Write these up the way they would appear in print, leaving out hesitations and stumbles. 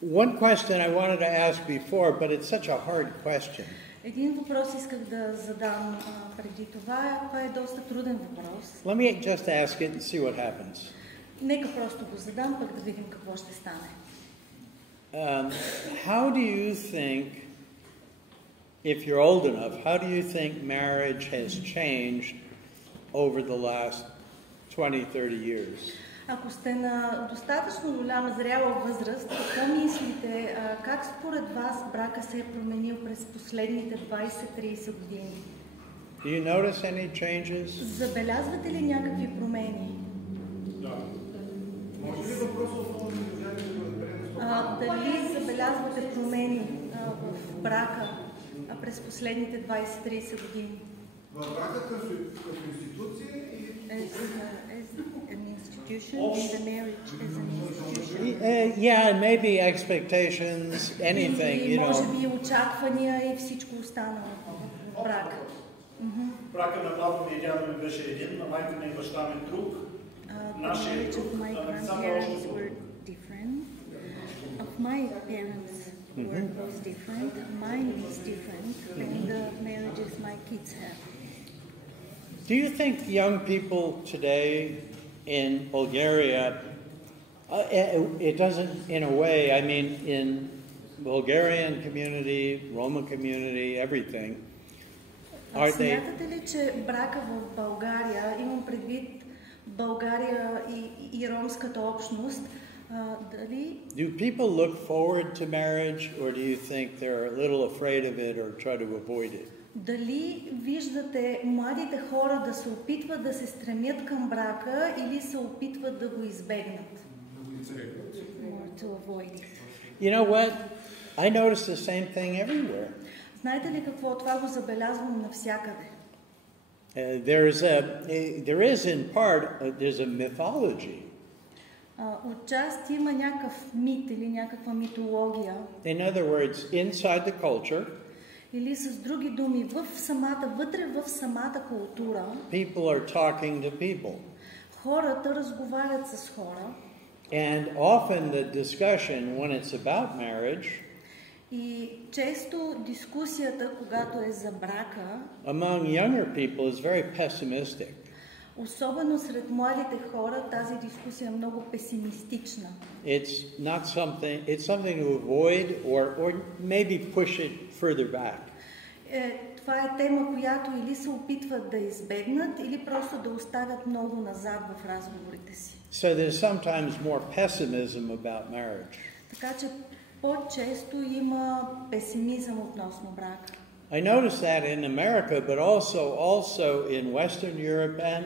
One question I wanted to ask before, but it's such a hard question. Един въпрос исках да задам преди това. Това е доста труден въпрос. Let me just ask it and see what happens. Нека просто го задам, пък да видим какво ще стане. How do you think, if you're old enough, how do you think marriage has changed over the last 20, 30 years? Ако сте на достатъчно голяма зряла възраст, какво мислите, как според вас брака се е променил през последните 20-30 години? Do you notice any changes? Забелязвате ли някакви промени? Да. Може ли въпросът дали забелязвате промени в брака през последните 20-30 години? В брака като институция и... An institution, in the marriage as an institution. Yeah, and maybe expectations, anything, you know. Може би очаквания и всичко останало в брака. Брака на баба ми и дядо ми беше един, на майка ми и баща ми друг. The marriage of my grandparents were different. Of my parents was different. Mine is different than the marriages my kids have. Do you think young people today in Bulgaria, it doesn't, in a way, I mean, in Bulgarian community, Roma community, everything, are they... Смятате ли, че брака в България, имам предвид България и ромската общност, дали... Do people look forward to marriage, or do you think they're a little afraid of it or try to avoid it? Дали виждате младите хора да се опитват да се стремят към брака или се опитват да го избегнат? Or to avoid it. You know what? I notice the same thing everywhere. Знаете ли какво? Това го забелязвам навсякъде. There is in part, there's a mythology. Отчасти има някакъв мит или някаква митология. In other words, inside the culture, или с други думи, вътре в самата култура, people are talking to people. Хората разговарят с хора. And often the discussion when it's about marriage, и често дискусията, когато е за брака, among younger people is very pessimistic. Особено сред младите хора тази дискусия е много песимистична. It's not something, it's something to avoid or maybe push it further back. Това е тема, която или се опитват да избегнат, или просто да оставят много назад в разговорите си. So there's sometimes more pessimism about marriage. Така че по-често има песимизъм относно брака. I noticed that in America, but also in Western Europe, and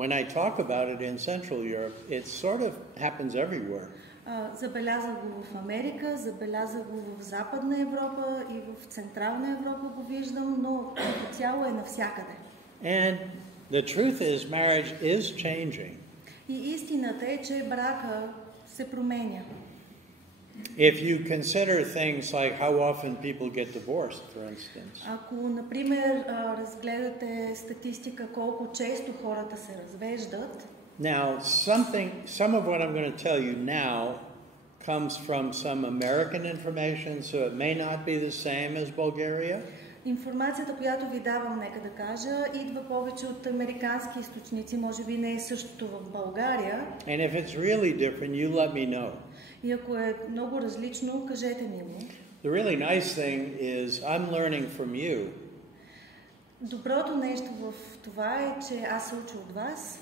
when I talk about it in Central Europe, it sort of happens everywhere. Забелязах го в Америка, забелязах го в Западна Европа и в Централна Европа го виждам, но като цяло е навсякъде. And the truth is, marriage is changing. И истината е, че брака се променя. If you consider things like how often people get divorced, for instance. Ако, например, разгледате статистика колко често хората се развеждат. Now, some of what I'm going to tell you now comes from some American information, so it may not be the same as Bulgaria. Информацията, която ви давам, нека да кажа, идва повече от американски източници, може би не е същото в България. And if it's really different, you let me know. И ако е много различно, кажете ми го. The really nice thing is I'm learning from you. Доброто нещо в това е, че аз се уча от вас.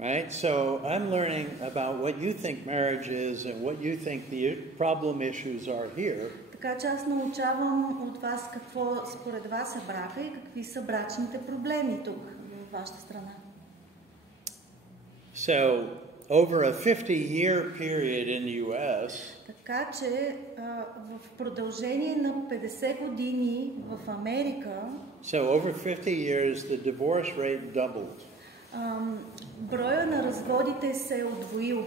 Right? So I'm learning about what you think marriage is and what you think the problem issues are here. Така че аз научавам от вас какво според вас е брака и какви са брачните проблеми тук в вашата страна. So over a 50-year period in the US, така че в продължение на 50 години в Америка, so over 50 years the divorce rate doubled. Броя на разводите се е удвоил.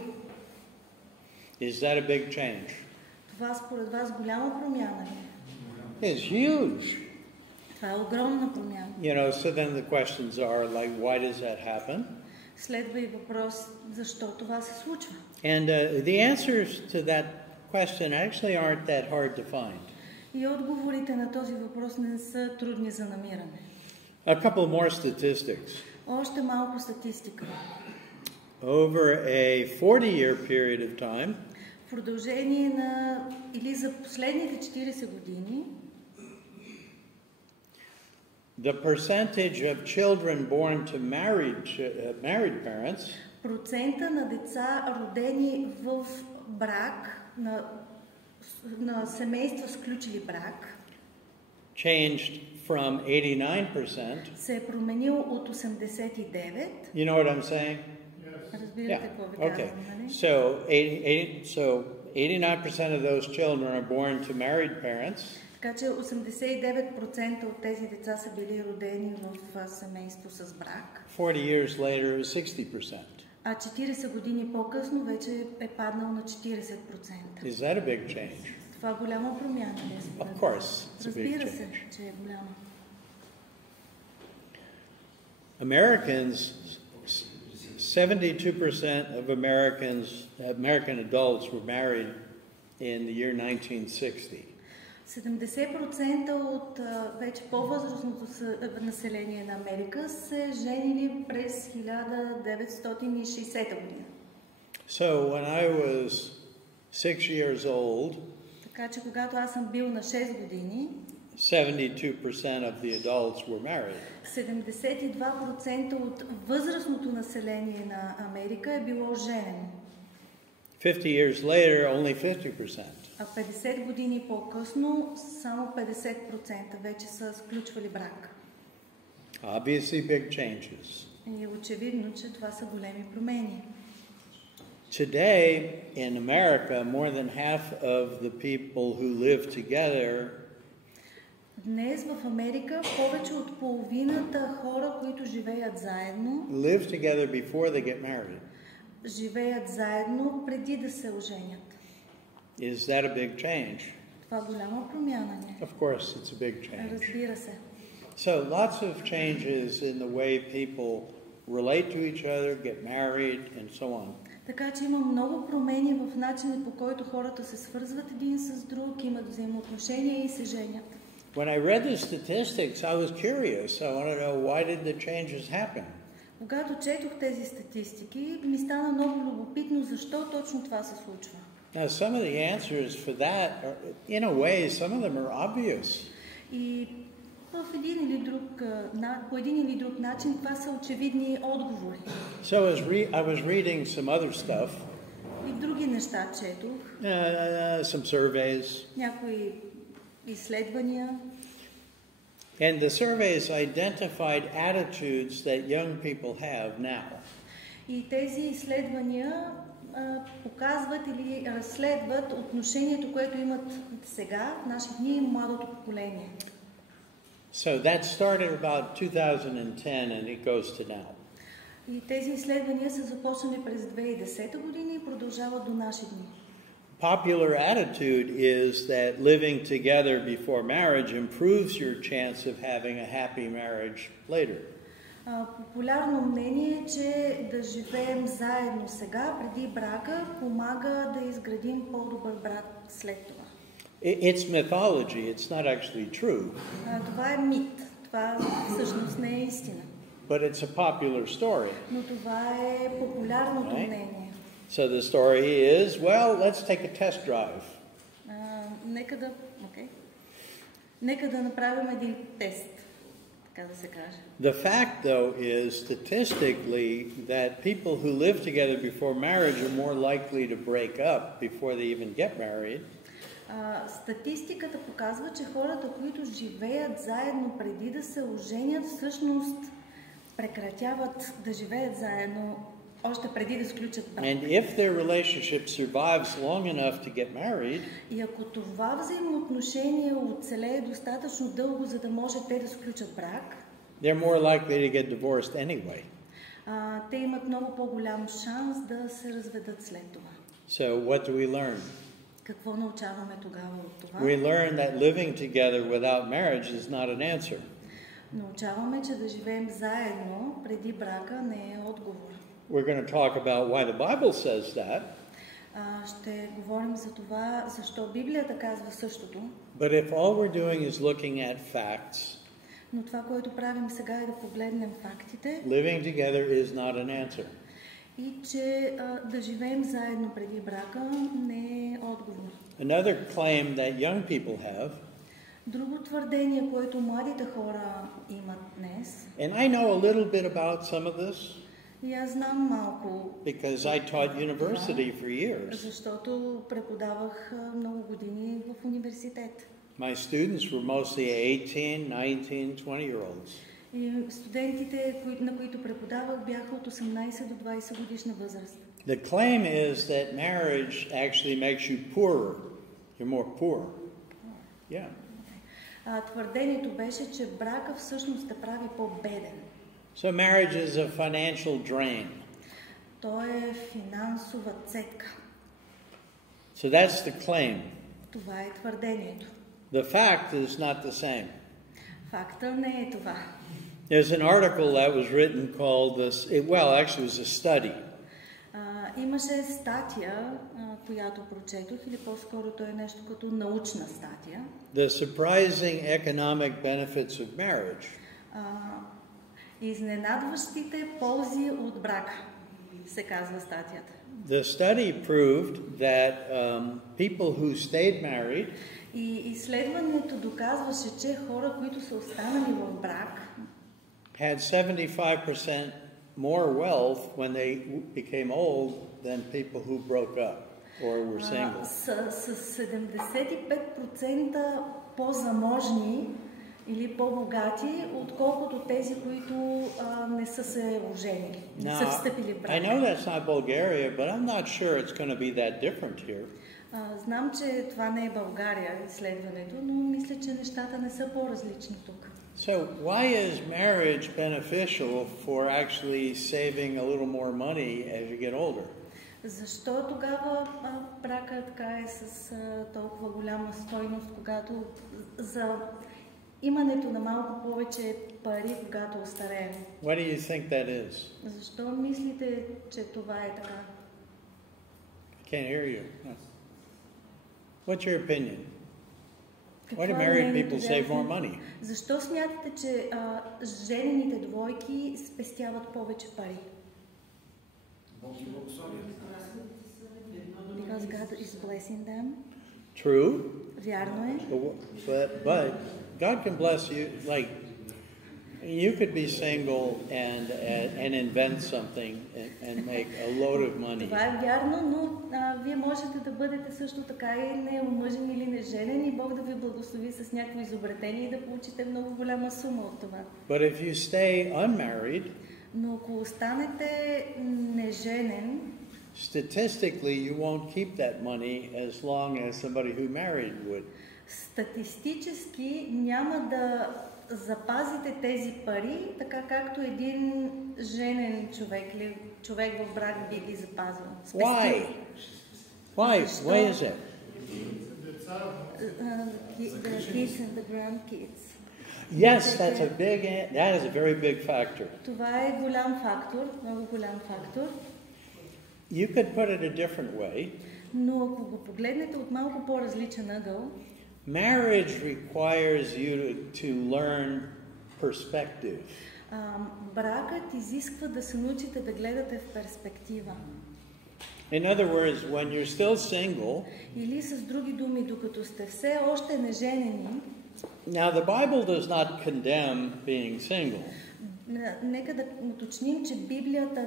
Is that a big change? Това според вас голяма промяна ли? It's huge. Това е огромна промяна. You know, so then the questions are like, why does that happen? Следва и въпрос, защо това се случва. And the answers to that question actually aren't that hard to find. И отговорите на този въпрос не са трудни за намиране. A couple more statistics. Още малко статистика. Over a 40-year period of time, В продължение на или за последните 40 години the percentage of children born to married parents процента на деца родени в брак, на семейства сключили брак, changed from 89%. се е променил от 89. You know what I'm saying? Разбирате какво ви Okay. казвам, нали? So 89% of those children are born to married parents. Така че 89% от тези деца са били родени в семейство с брак, 40 years later, it was 60%. а 40 години по-късно вече е паднал на 40%. Is that a big change? Това голяма промяна ли е според Of вас? course, it's a big Разбира се, change. че е голяма. Americans, 72% of American adults were married in the year 1960. 70% от вече по-възрастното население на Америка се женили през 1960 година. So when I was 6 years old, Така че когато аз съм бил на 6 години, 72% of the adults were married. 72% от възрастното население на Америка е било женено. 50 years later, only 50%. А 50 години по-късно само 50% вече са сключвали брак. Obviously big changes. И е очевидно, че това са големи промени. Today in America, more than half of the people who live together Днес в Америка повече от половината хора, които живеят заедно, live together before they get married. живеят заедно преди да се оженят. Is that a big change? Това голяма промяна не Of course, it's a big change. Разбира се. So lots of changes in the way people relate to each other, get married, and so on. Така че има много промени в начина, по който хората се свързват един с друг, имат взаимоотношения и се женят. When I read the statistics, I was curious. I wanted to know, why did the changes happen? Когато четох тези статистики, ми стана много любопитно защо точно това се случва. Now, some of the answers for that are, in a way, some of them are obvious. И по един или друг начин това са очевидни отговори. So I was reading some other stuff, И други неща четох, some surveys, някои изследвания. and the surveys identified attitudes that young people have now. И тези изследвания показват или разследват отношението, което имат сега, в наши дни, младото поколение. So that started about 2010 and it goes to now. И тези изследвания са започнали през 2010 година и продължават до наши дни. Popular attitude is that living together before marriage improves your chance of having a happy marriage later. Популярно мнение е, че да живеем заедно сега, преди брака, помага да изградим по-добър брак след това. It's mythology, it's not actually true. Това е мит. Това всъщност не е истина. But it's a popular story. Но това е популярното мнение. So the story is, well, let's take a test drive. Нека да направим един тест, така да се каже. The fact, though, is statistically that people who live together before marriage are more likely to break up before they even get married. Статистиката показва, че хората, които живеят заедно преди да се оженят, всъщност прекратяват да живеят заедно още преди да сключат брак. And if their relationship survives long enough to get married, И ако това взаимоотношение оцелее достатъчно дълго, за да може те да сключат брак, they're more likely to get divorced anyway. Те имат много по-голям шанс да се разведат след това. So what do we learn? Какво научаваме тогава от това? We learn that living together without marriage is not an answer. Научаваме, че да живеем заедно преди брака не е отговор. We're going to talk about why the Bible says that. Ще говорим за това, защо Библията казва същото. But if all we're doing is looking at facts, Но това, което правим сега е да погледнем фактите living together is not an answer. и че да живеем заедно преди брака не е отговор. Another claim that young people have, Друго твърдение, което младите хора имат днес, and I know a little bit about some of this и аз знам малко, because I taught university for years. защото преподавах много години в университет. My students were mostly 18, 19, 20-year-olds. И студентите, на които преподавах, бяха от 18 до 20 годишна възраст. The claim is that marriage actually makes you poorer. You're more poor. Yeah. Твърдението беше, че брака всъщност те прави по-беден. So marriage is a financial drain. То е финансова цедка. So that's the claim. Това е твърдението. The fact is not the same. Факта не е това. There's an article that was written called actually it was a study. Имаше статия, която прочетох, или по-скоро то е нещо като научна статия. The surprising economic benefits of marriage. Изненадващите ползи от брака, се казва статията. The study proved that people who stayed married И изследването доказваше, че хора, които са останали в брак, had 75% more wealth when they became old than people who broke up or were single. С 75% по-заможни или по-богати, отколкото тези, които не са се оженили, не са встъпили в брак. I know that's not Bulgaria, but I'm not sure it's going to be that different here. Знам, че това не е България, изследването, но мисля, че нещата не са по-различни тук. So why is marriage beneficial for actually saving a little more money as you get older? Защо тогава брака така е с толкова голяма стойност, когато за имането на малко повече пари, когато остареем? Why do you think that is? Защо мислите, че това е така? I can't hear you. What's your opinion? Какво Why do е married мнението people ви? save more money? Защо смятате, че женените двойки спестяват повече пари? Because God is blessing them. True. Вярно е. But God can bless you. Like you could be single and invent something and make a load of money. Това е вярно, но вие можете да бъдете също така и неомъжен или неженен и Бог да ви благослови с някакво изобретение и да получите много голяма сума от това. But if you stay unmarried, но ако останете неженен, statistically you won't keep that money as long as somebody who married would. Статистически няма да запазите тези пари, така както един женен човек или човек в брак би ги запазил. Why? Why? Why is it? The kids and the grandkids. Yes, that is a very big factor. Това е голям фактор, много голям фактор. You could put it a different way. Но ако го погледнете от малко по-различен ъгъл, marriage requires you to learn perspective. Бракът изисква да се научите да гледате в перспектива. In other words, when you're still single, или с други думи, докато сте все още неженени, now the Bible does not condemn being single. Нека да уточним, че Библията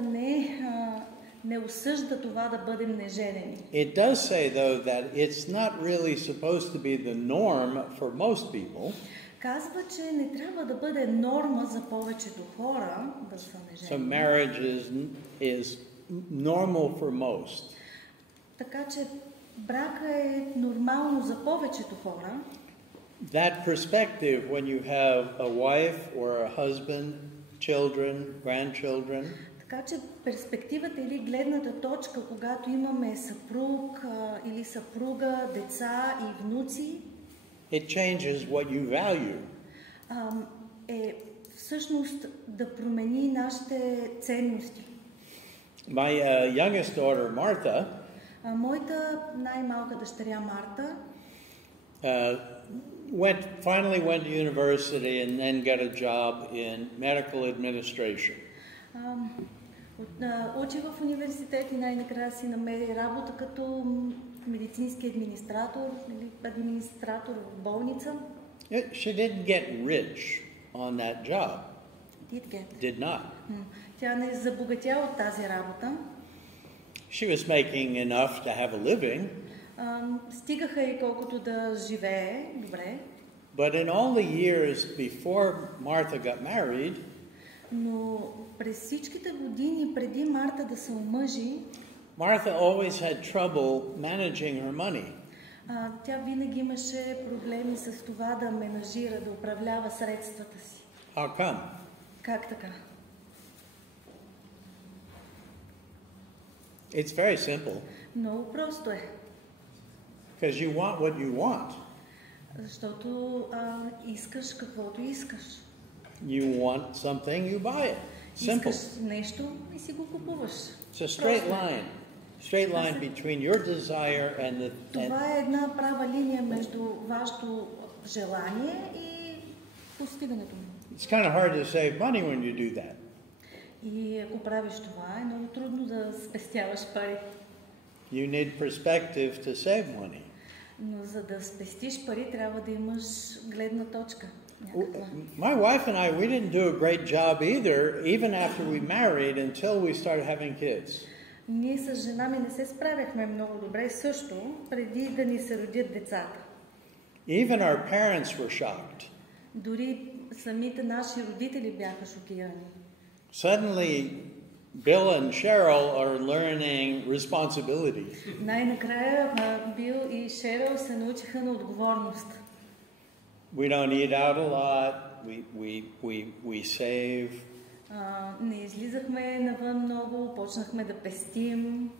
не осъжда това да бъдем неженени. It does say though that it's not really supposed to be the norm for most people. Казва, че не трябва да бъде норма за повечето хора да са неженени. So marriage is normal for most. Така че брака е нормално за повечето хора. That perspective when you have a wife or a husband, children, grandchildren. Така че перспективата или гледната точка, когато имаме съпруг или съпруга, деца и внуци, it changes what you value. Е всъщност да промени нашите ценности. My youngest daughter, Martha, Моята най-малка дъщеря Марта finally went to university and then got a job in medical administration. Учи в университет и най-накрая си намери работа като медицински администратор или администратор в болница. She didn't get rich on that job. Did not. Тя не забогатя от тази работа. She was making enough to have a living. Стигаха и колкото да живее добре. But in all the years before Martha got married, но през всичките години преди Марта да се омъжи, Martha always had trouble managing her money. Тя винаги имаше проблеми с това да менажира, да управлява средствата си. How come? Как така? It's very simple. Много просто е. Because you want what you want. Защото искаш каквото искаш. You want something, you buy it. Simple. Искаш нещо и си го купуваш. It's a straight line. Straight line between your desire and the... Това е една права линия между вашето желание и постигането му. It's kind of hard to save money when you do that. И ако правиш това, е много трудно да спестяваш пари. You need perspective to save money. Но за да спестиш пари, трябва да имаш гледна точка. My wife and I, we didn't do a great job either, even after we married, until we started having kids. Ние с жена ми не се справяхме много добре също, преди да ни се родят децата. Even our parents were shocked. Дори самите наши родители бяха шокирани. Suddenly, Bill and Cheryl are learning responsibility. Най-накрая Бил и Шерил се научиха на отговорност. We don't eat out a lot. We save. Не излизахме навън много, почнахме да пестим.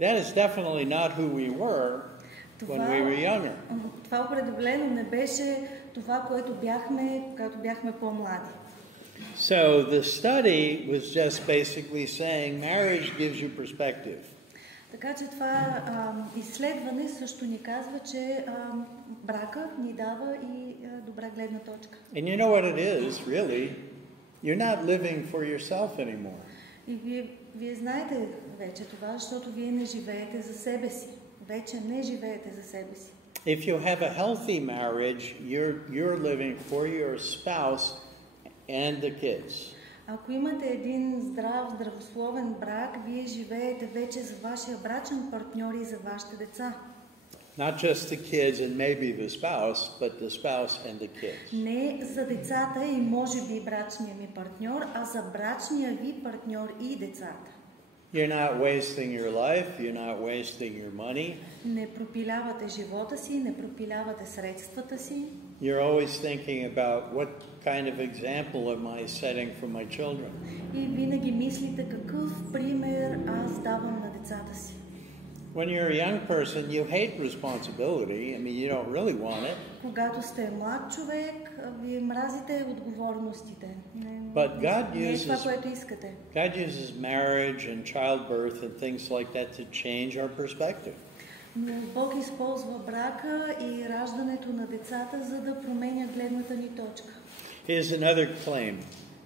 That is definitely not who we were when we were younger. Това определено не беше това, което бяхме, когато бяхме по-млади. So the study was just basically saying marriage gives you perspective. Така че това изследване също ни казва, че брака ни дава и добра гледна точка. And you know what it is, really? You're not living for yourself anymore. И вие знаете вече това, защото вие не живеете за себе си. Вече не живеете за себе си. If you have a healthy marriage, you're living for your spouse and the kids. Ако имате един здравословен брак, вие живеете вече за вашия брачен партньор и за вашите деца. Not just the kids and maybe the spouse, but the spouse and the kids. Не за децата и може би брачния ми партньор, а за брачния ви партньор и децата. You're not wasting your life, you're not wasting your money. Не пропилявате живота си, не пропилявате средствата си. You're always thinking about what kind of example am I setting for my children. И винаги мислите какъв пример аз давам на децата си. When you're a young person, you hate responsibility. I mean, you don't really want it. Когато сте млад човек, вие мразите отговорностите. But God не е това, uses което искате. God uses marriage and childbirth and things like that to change our perspective. Но Бог използва брака и раждането на децата, за да променя гледната ни точка. Here's another claim.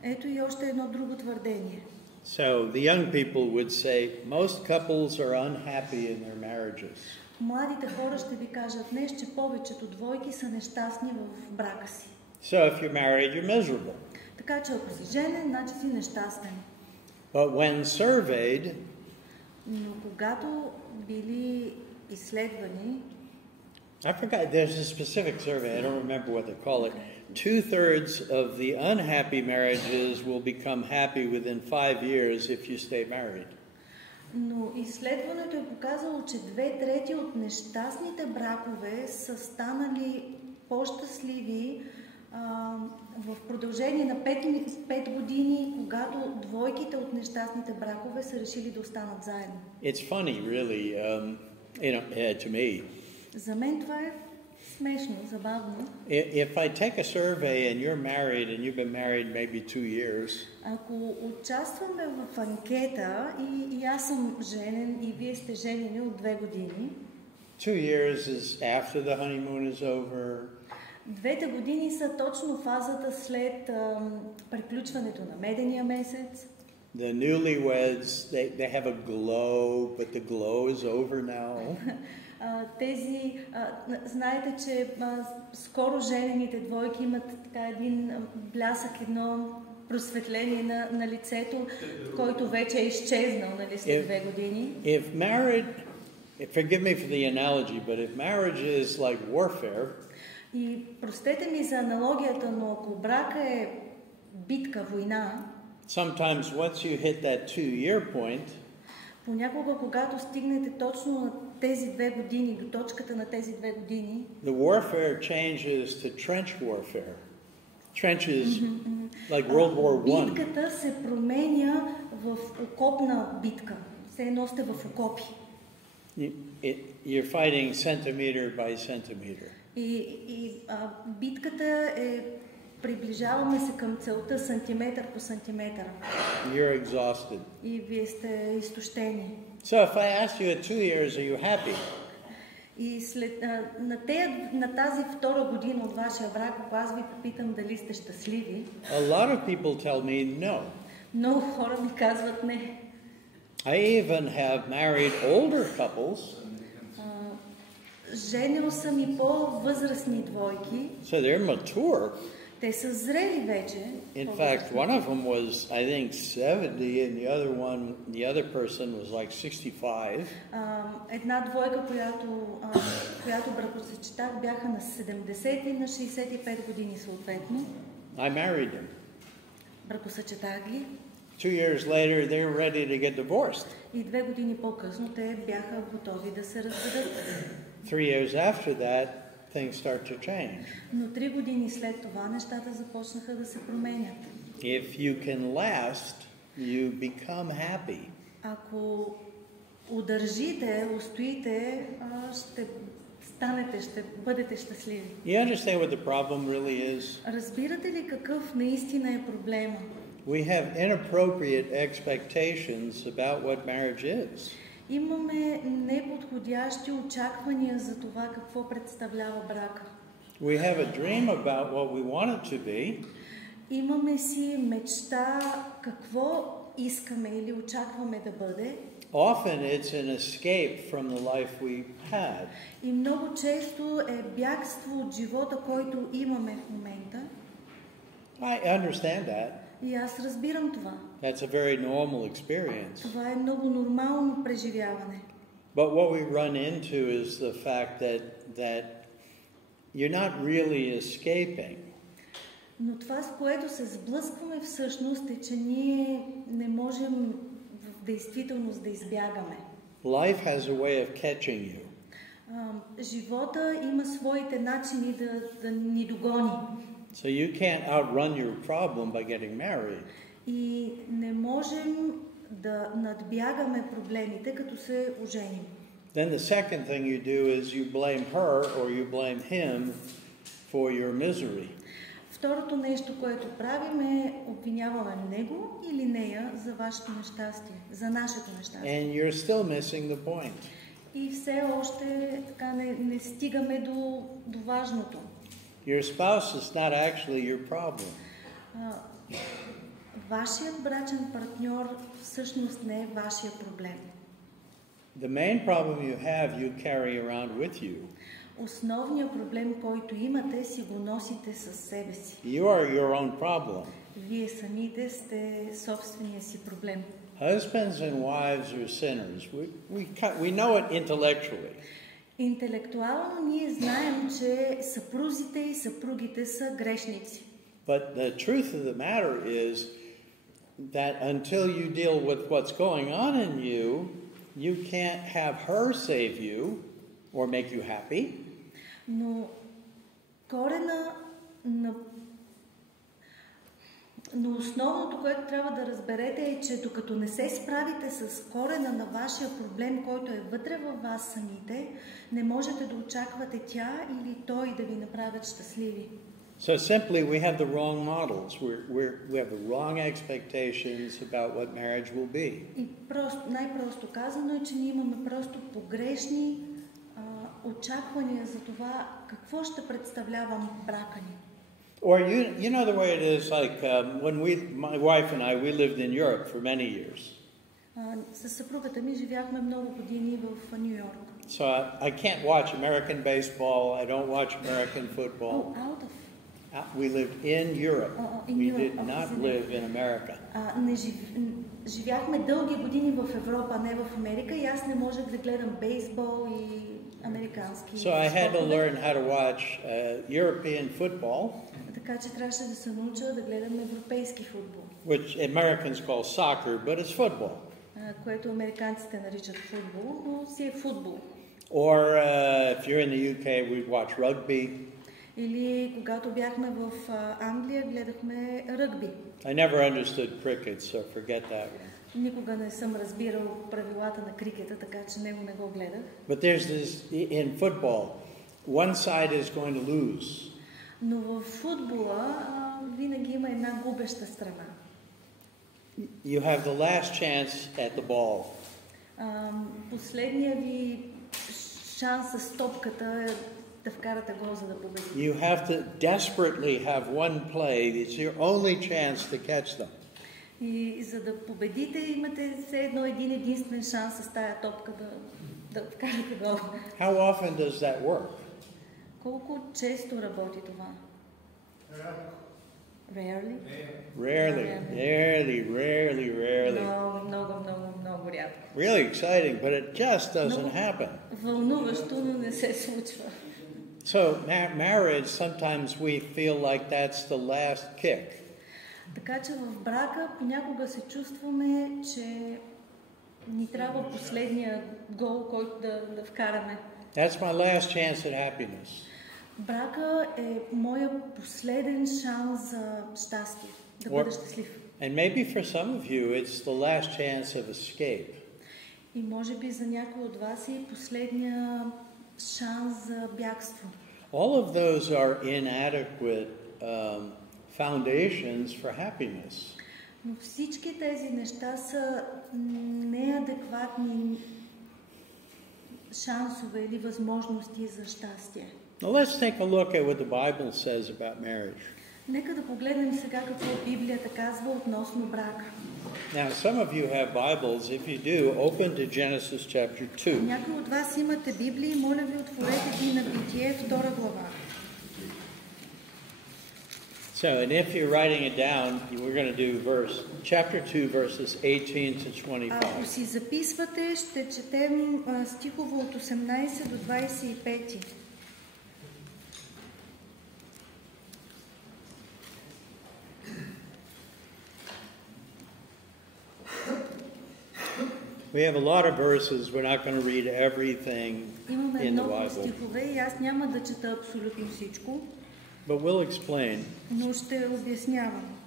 Ето и още едно друго твърдение. So the young people would say most couples are unhappy in their marriages. Младите хора ще ви кажат днес, че повечето двойки са нещастни в брака си. So if you're married, you're miserable. Така че ако си женен, значи си нещастен. But when surveyed, Но когато били изследвани, I forgot, there's a specific survey, I don't remember what they call it. 2/3 of the unhappy marriages will become happy within 5 years if you stay married. но изследването е показало, че 2/3 от нещастните бракове са станали по-щастливи в продължение на 5 години, когато двойките от нещастните бракове са решили да останат заедно. It's funny, really, to me. За мен това е Смешно, забавно. If I take a survey and you're married and you've been married maybe 2 years, Ако участваме в анкета и аз съм женен и вие сте женени от 2 години, 2 years is after the honeymoon is over. 2 години са точно фазата след приключването на медения месец. The newlyweds, they have a glow, but the glow is over now. Знаете, че скоро женените двойки имат така един блясък, едно просветление на лицето, който вече е изчезнал, нали, след 2 години. If marriage, forgive me for the analogy, but if marriage is like warfare, и простете ми за аналогията, но ако брака е битка, война, sometimes once you hit that 2-year point, понякога, когато стигнете точно на тези 2 години, до точката на тези 2 години, the warfare changes to trench warfare. Trenches, like World War I. Битката се променя в окопна битка. Все едно сте в окопи. You're fighting centimeter by centimeter. Битката е, приближаваме се към целта сантиметър по сантиметър. You're exhausted. И вие сте изтощени. So if I ask you at 2 years, are you happy? И след, на тази 2 година от вашия брак, ако аз ви попитам дали сте щастливи, A lot of people tell me no. много хора ми казват не. I even have married older couples. Женил съм и по-възрастни двойки. So they're mature. Те са зрели вече. In fact, one of them was, I think, 70, and the other person was like 65. Една двойка, която бракосъчетах, бяха на 70 и на 65 години съответно. I married them. Бракосъчетах ги. 2 years later, they were ready to get divorced. И 2 години по-късно те бяха готови да се разведат. 3 years after that, things start to change. Но 3 години след това нещата започнаха да се променят. If you can last, you become happy. Ако удържите, устоите, ще бъдете щастливи. You understand what the problem really is? Разбирате ли какъв наистина е проблема? We have inappropriate expectations about what marriage is. Имаме неподходящи очаквания за това какво представлява брака. We have a dream about what we want it to be. Имаме си мечта какво искаме или очакваме да бъде. Often it's an escape from the life we had. И много често е бягство от живота, който имаме в момента. I understand that. И аз разбирам това. That's a very normal experience. Това е много нормално преживяване. But what we run into is the fact that you're not really escaping. Но това, с което се сблъскваме всъщност, е, че ние не можем в действителност да избягаме. Life has a way of catching you. Живота има своите начини да ни догони. So you can't outrun your problem by getting married. И не можем да надбягаме проблемите, като се оженим. Then the second thing you do is you blame her or you blame him for your misery. Второто нещо, което правим, е обвиняваме него или нея за вашето нещастие, за нашето нещастие. And you're still missing the point. И все още така не стигаме до важното. Your spouse is not actually your problem. Вашият брачен партньор всъщност не е вашия проблем. The main problem you have, you carry around with you. Основният проблем, който имате, си го носите със себе си. You are your own problem. Вие самите сте собствения си проблем. Husbands and wives are sinners. We know it intellectually. Интелектуално ние знаем, че съпрузите и съпругите са грешници. But the truth of the matter is that until you deal with what's going on in you, you can't have her save you or make you happy. Но корена на Но основното, което трябва да разберете е, че докато не се справите с корена на вашия проблем, който е вътре във вас самите, не можете да очаквате тя или той да ви направят щастливи. So simply, we have the wrong models. We have the wrong expectations about what marriage will be. И най-просто казано е, че ние имаме просто погрешни очаквания за това какво ще представлява брака ни. Or you know the way it is, like when my wife and I, we lived in Europe for many years. Със съпругата ми живяхме много години в Ню Йорк. So I can't watch American baseball. I don't watch American football. Out of. We lived in Europe. We did not live in America. Живяхме дълги години в Европа, не в Америка, и аз не можех да гледам бейсбол и американски. So I had to learn how to watch European football. Така че трябваше да се науча да гледам европейски футбол. Which Americans call soccer, but it's football. Което американците наричат футбол, но си е футбол. Or if you're in the UK, we watch rugby. Или когато бяхме в Англия, гледахме ръгби. I never understood cricket, so forget that one. Никога не съм разбирал правилата на крикета, така че него не го гледах. But there's this in football. One side is going to lose. Но в футбола винаги има една губеща страна. You have the last chance at the ball. Последния ви шанс с топката е да вкарате гол, за да победите. You have to desperately have one play. It's your only chance to catch them. И за да победите, имате все едно един единствен шанс с тая топка да вкарате гол. How often does that work? Колко често работи това? Rarely? Rarely. Много рядко. Really exciting, but it just doesn't happen. Вълнуващо, но не се случва. So marriage, sometimes we feel like that's the last kick. Така че в брака понякога се чувстваме, че ни трябва последния гол, който да вкараме. That's my last chance at happiness. Брака е моя последен шанс за щастие, да бъда щастлив. And maybe for some of you it's the last chance of escape. И може би за някой от вас е последния шанс за бягство. All of those are inadequate foundations for happiness. Но всички тези неща са неадекватни шансове или възможности за щастие. Now let's take a look at what the Bible says about marriage. Нека да погледнем сега какво Библията казва относно брака. Now some of you have Bibles. If you do, open to Genesis chapter 2. Някои от вас имате Библии, моля ви отворете ги на Битие 2 глава. So, and if you're writing it down, we're going to do chapter 2, verses 18 to 25. Ако си записвате, ще четем стихове от 18 до 25. We have a lot of verses. We're not going to read everything Имаме in the много Bible. стихове и аз няма да чета абсолютно всичко, But we'll explain. но ще обяснявам.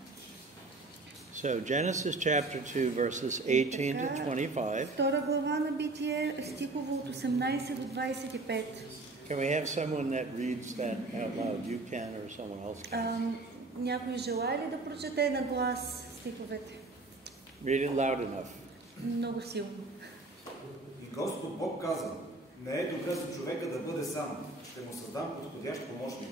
So, Genesis chapter 2, verses 18 to 25. Втора глава на Битие, стихове от 18 до 25. Can we have someone that reads that out loud? You can, or someone else can. Някой желае ли да прочете на глас стиховете? Read it loud enough. Много силно. И Господ Бог каза, не е добре за човека да бъде сам, ще му създам подходящ помощник.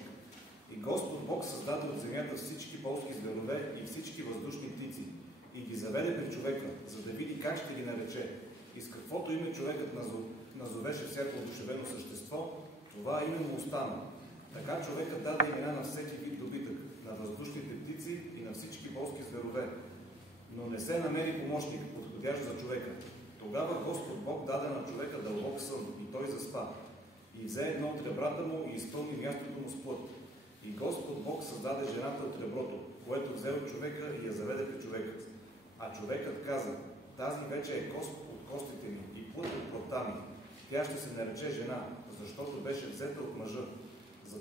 И Господ Бог създаде от земята всички полски зверове и всички въздушни птици и ги заведе при човека, за да види как ще ги нарече. И с каквото име човекът назовеше всяко одушевено същество, това име му остана. Така човекът даде имена на всеки вид добитък, на въздушните птици и на всички полски зверове. Но не се намери помощник, подходящ за човека. Тогава Господ Бог даде на човека дълбок сън и той заспа. И взе едно от ребрата му и изпълни мястото му с плът. И Господ Бог създаде жената от реброто, което взе от човека и я заведе при човека. А човекът каза, тази вече е кост от костите ми и плът от плътта ми. Тя ще се нарече жена, защото беше взета от мъжа. За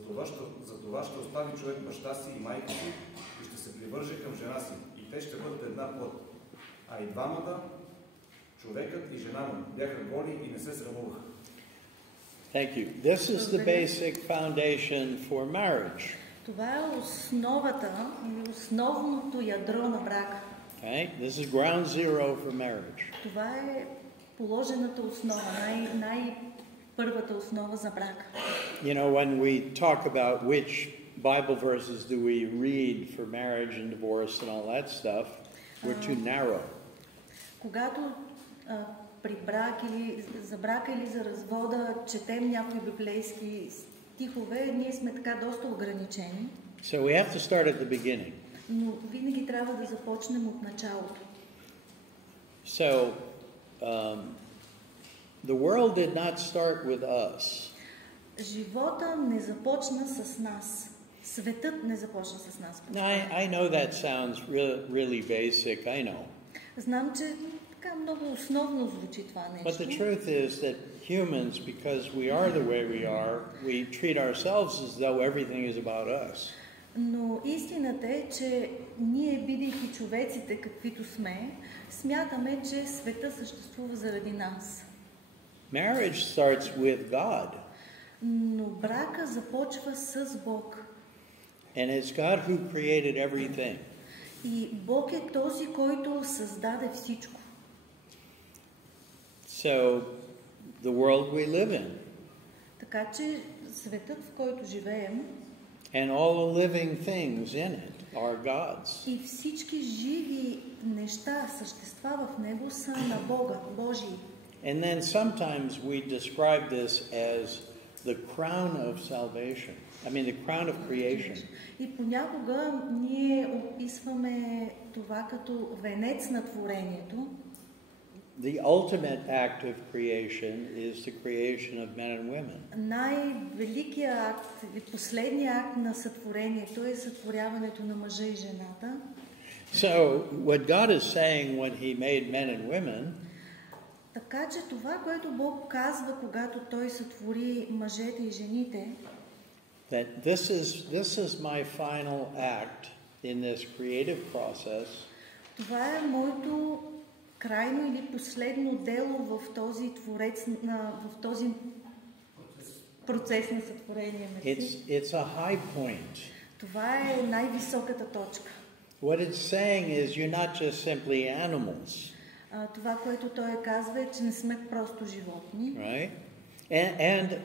това ще остави човек баща си и майка си и ще се привърже към жена си. И те ще бъдат една плът. А и двамата, човекът и жена му, бяха голи и не се срамуваха. Thank you. This is the basic foundation for marriage. Това е основата или основното ядро на брака. Okay? This is ground zero for marriage. Това е положената основа, най-първата основа за брак. You know, when we talk about which Bible verses do we read for marriage and divorce and all that stuff, we're too narrow. Когато при брак или за брака или за развода четем някои библейски стихове, ние сме така доста ограничени. So we have to start at the beginning. Но винаги трябва да започнем от началото. So the world did not start with us. Живота не започна с нас. Светът не започна с нас. Now, I know that sounds really basic, I know. Знам, че така много основно звучи това нещо. But the truth is that humans, because we are the way we are, we treat ourselves as though everything is about us. Но истината е, че ние, бидейки човеците каквито сме, смятаме, че света съществува заради нас. Marriage starts with God. Но брака започва с Бог. And it's God who created everything. И Бог е този, който създаде всичко. So, the world we live in, Така че светът, в който живеем, and all the living things in it are God's. и всички живи неща, същества в него са на Бога, Божии. And then sometimes we describe this as the crown of salvation. I mean, the crown of creation. И понякога ние описваме това като венец на творението. The ultimate act of creation is the creation of men and women. Най-великият акт или последният акт на сътворението е сътворяването на мъжа и жената. So, what God is saying when He made men and women, Така че това, което Бог казва, когато Той сътвори мъжете и жените, that this is my final act in this creative process. това е моето крайно или последно дело в този творец, в този процес на сътворение. It's a high point. Това е най-високата точка. What it's saying is you're not just simply animals. Това, което той казва, е, че не сме просто животни. Right? And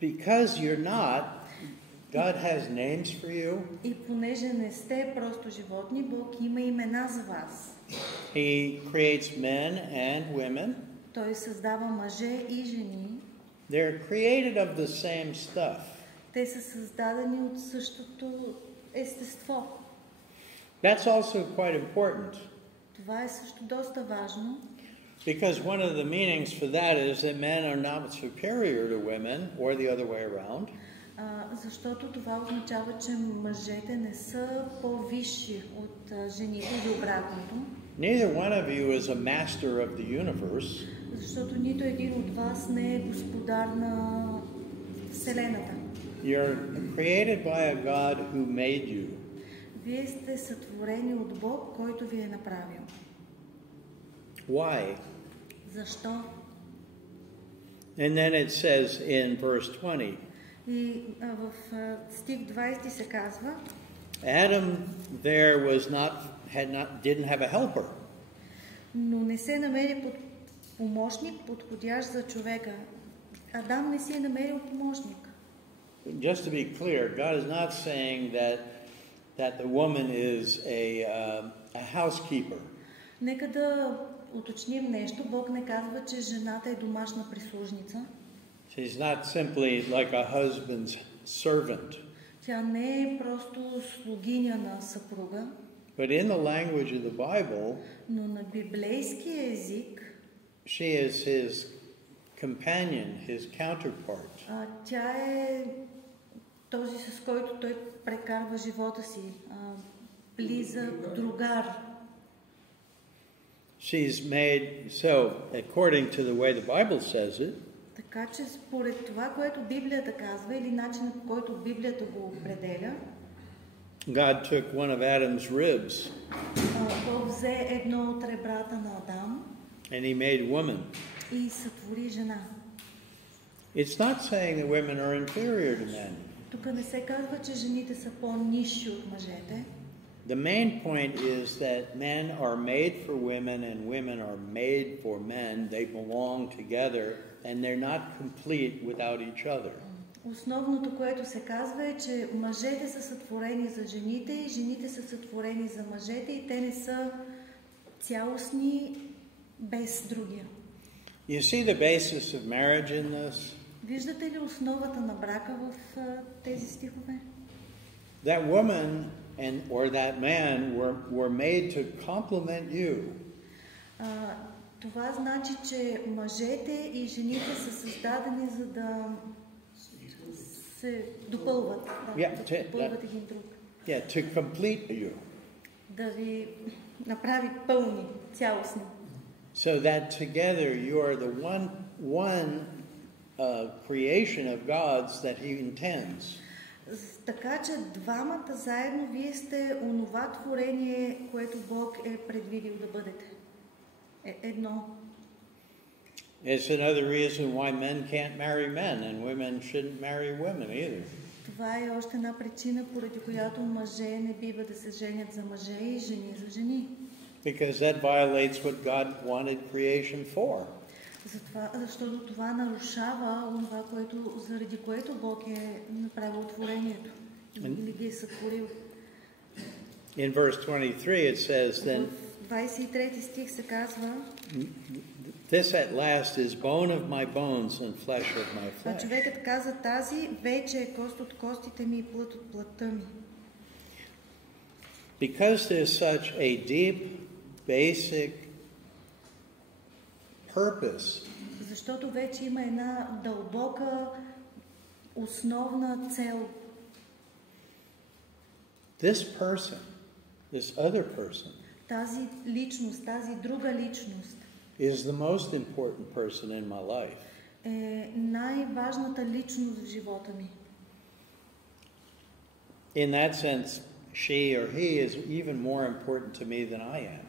because you're not, God has names for you. И понеже не сте просто животни, Бог има имена за вас. He creates men and women. Той създава мъже и жени. They're created of the same stuff. Те са създадени от същото естество. That's also quite important. Това е също доста важно. Because one of the meanings for that is that men are not superior to women or the other way around. Защото това означава, че мъжете не са по-висши от жените или обратното. Neither one of you is a master of the universe. Защото нито един от вас не е господар на Вселената. You're created by a God who made you. Вие сте сътворени от Бог, който ви е направил. Why? Защо? And then it says in verse 20. И в стих 20 се казва: Adam there didn't have a helper. Но не се намери помощник, подходящ за човека. Адам не си е намерил помощник. Just to be clear, God is not saying that the woman is a housekeeper. Нека да уточним нещо. Бог не казва, че жената е домашна прислужница. She's not simply like a husband's servant. Тя не е просто слугиня на съпруга. But in the language of the Bible, но на библейския език she is his companion, his counterpart. Тя е този, с който той прекарва живота си, близък другар. She's made, so according to the way the Bible says it, Така че според това, което Библията казва или начинът, по който Библията го определя, God took one of Adam's ribs Бог взе едно от ребрата на Адам and he made woman. и сътвори жена. It's not saying that women are inferior to men. Тук не се казва, че жените са по-нисши от мъжете. The main point is that men are made for women and women are made for men. They belong together and they're not complete without each other. Основното, което се казва е, че мъжете са сътворени за жените и жените са сътворени за мъжете и те не са цялостни без другия. You see the basis of marriage in this? Виждате ли основата на брака в тези стихове? That woman or that man were made to complement you. Това значи, че мъжете и жените са създадени за да се допълват, да допълват един друг. Yeah, to complete you. Да ви направи пълни, цялостни. So that together you are the one creation of God's that He intends. Така че двамата заедно вие сте онова творение, което Бог е предвидил да бъдете. Едно. It's another reason why men can't marry men and women shouldn't marry women either. Това е още една причина, поради която мъже не бива да се женят за мъже и жени за жени. Because that violates what God wanted creation for. Защото това нарушава това, заради което Бог е направил творението. Или ги е сътворил. In verse 23 it says then, в 23 стих се казва, this at last is bone of my bones and flesh of my flesh. Човекът каза, тази вече е кост от костите ми и плът от плътта ми. Because there's such a deep, basic purpose. Защото вече има една дълбока, основна цел. This person, this other person, тази личност, тази друга личност is the most important person in my life. Е най-важната личност в живота ми. In that sense, she or he is even more important to me than I am.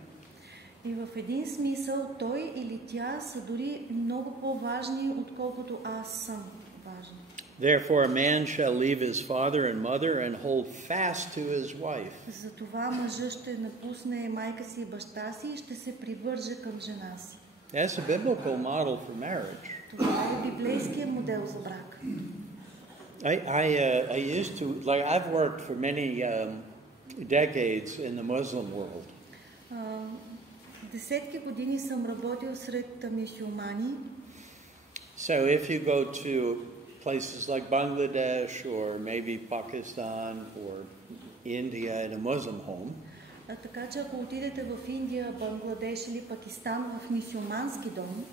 И в един смисъл той или тя са дори много по-важни, отколкото аз съм важен. Therefore a man shall leave his father and mother and hold fast to his wife. Затова мъжът ще напусне майка си и баща си и ще се привърже към жена си. That's a biblical model for marriage. Това е библейският модел за брак. I used to, like, I've worked for many decades in the Muslim world. Десетки години съм работил сред мюсюлмани. So if you go to places like Bangladesh or maybe Pakistan or India in a Muslim home, така че ако отидете в Индия, Бангладеш или Пакистан в мюсюлмански дом,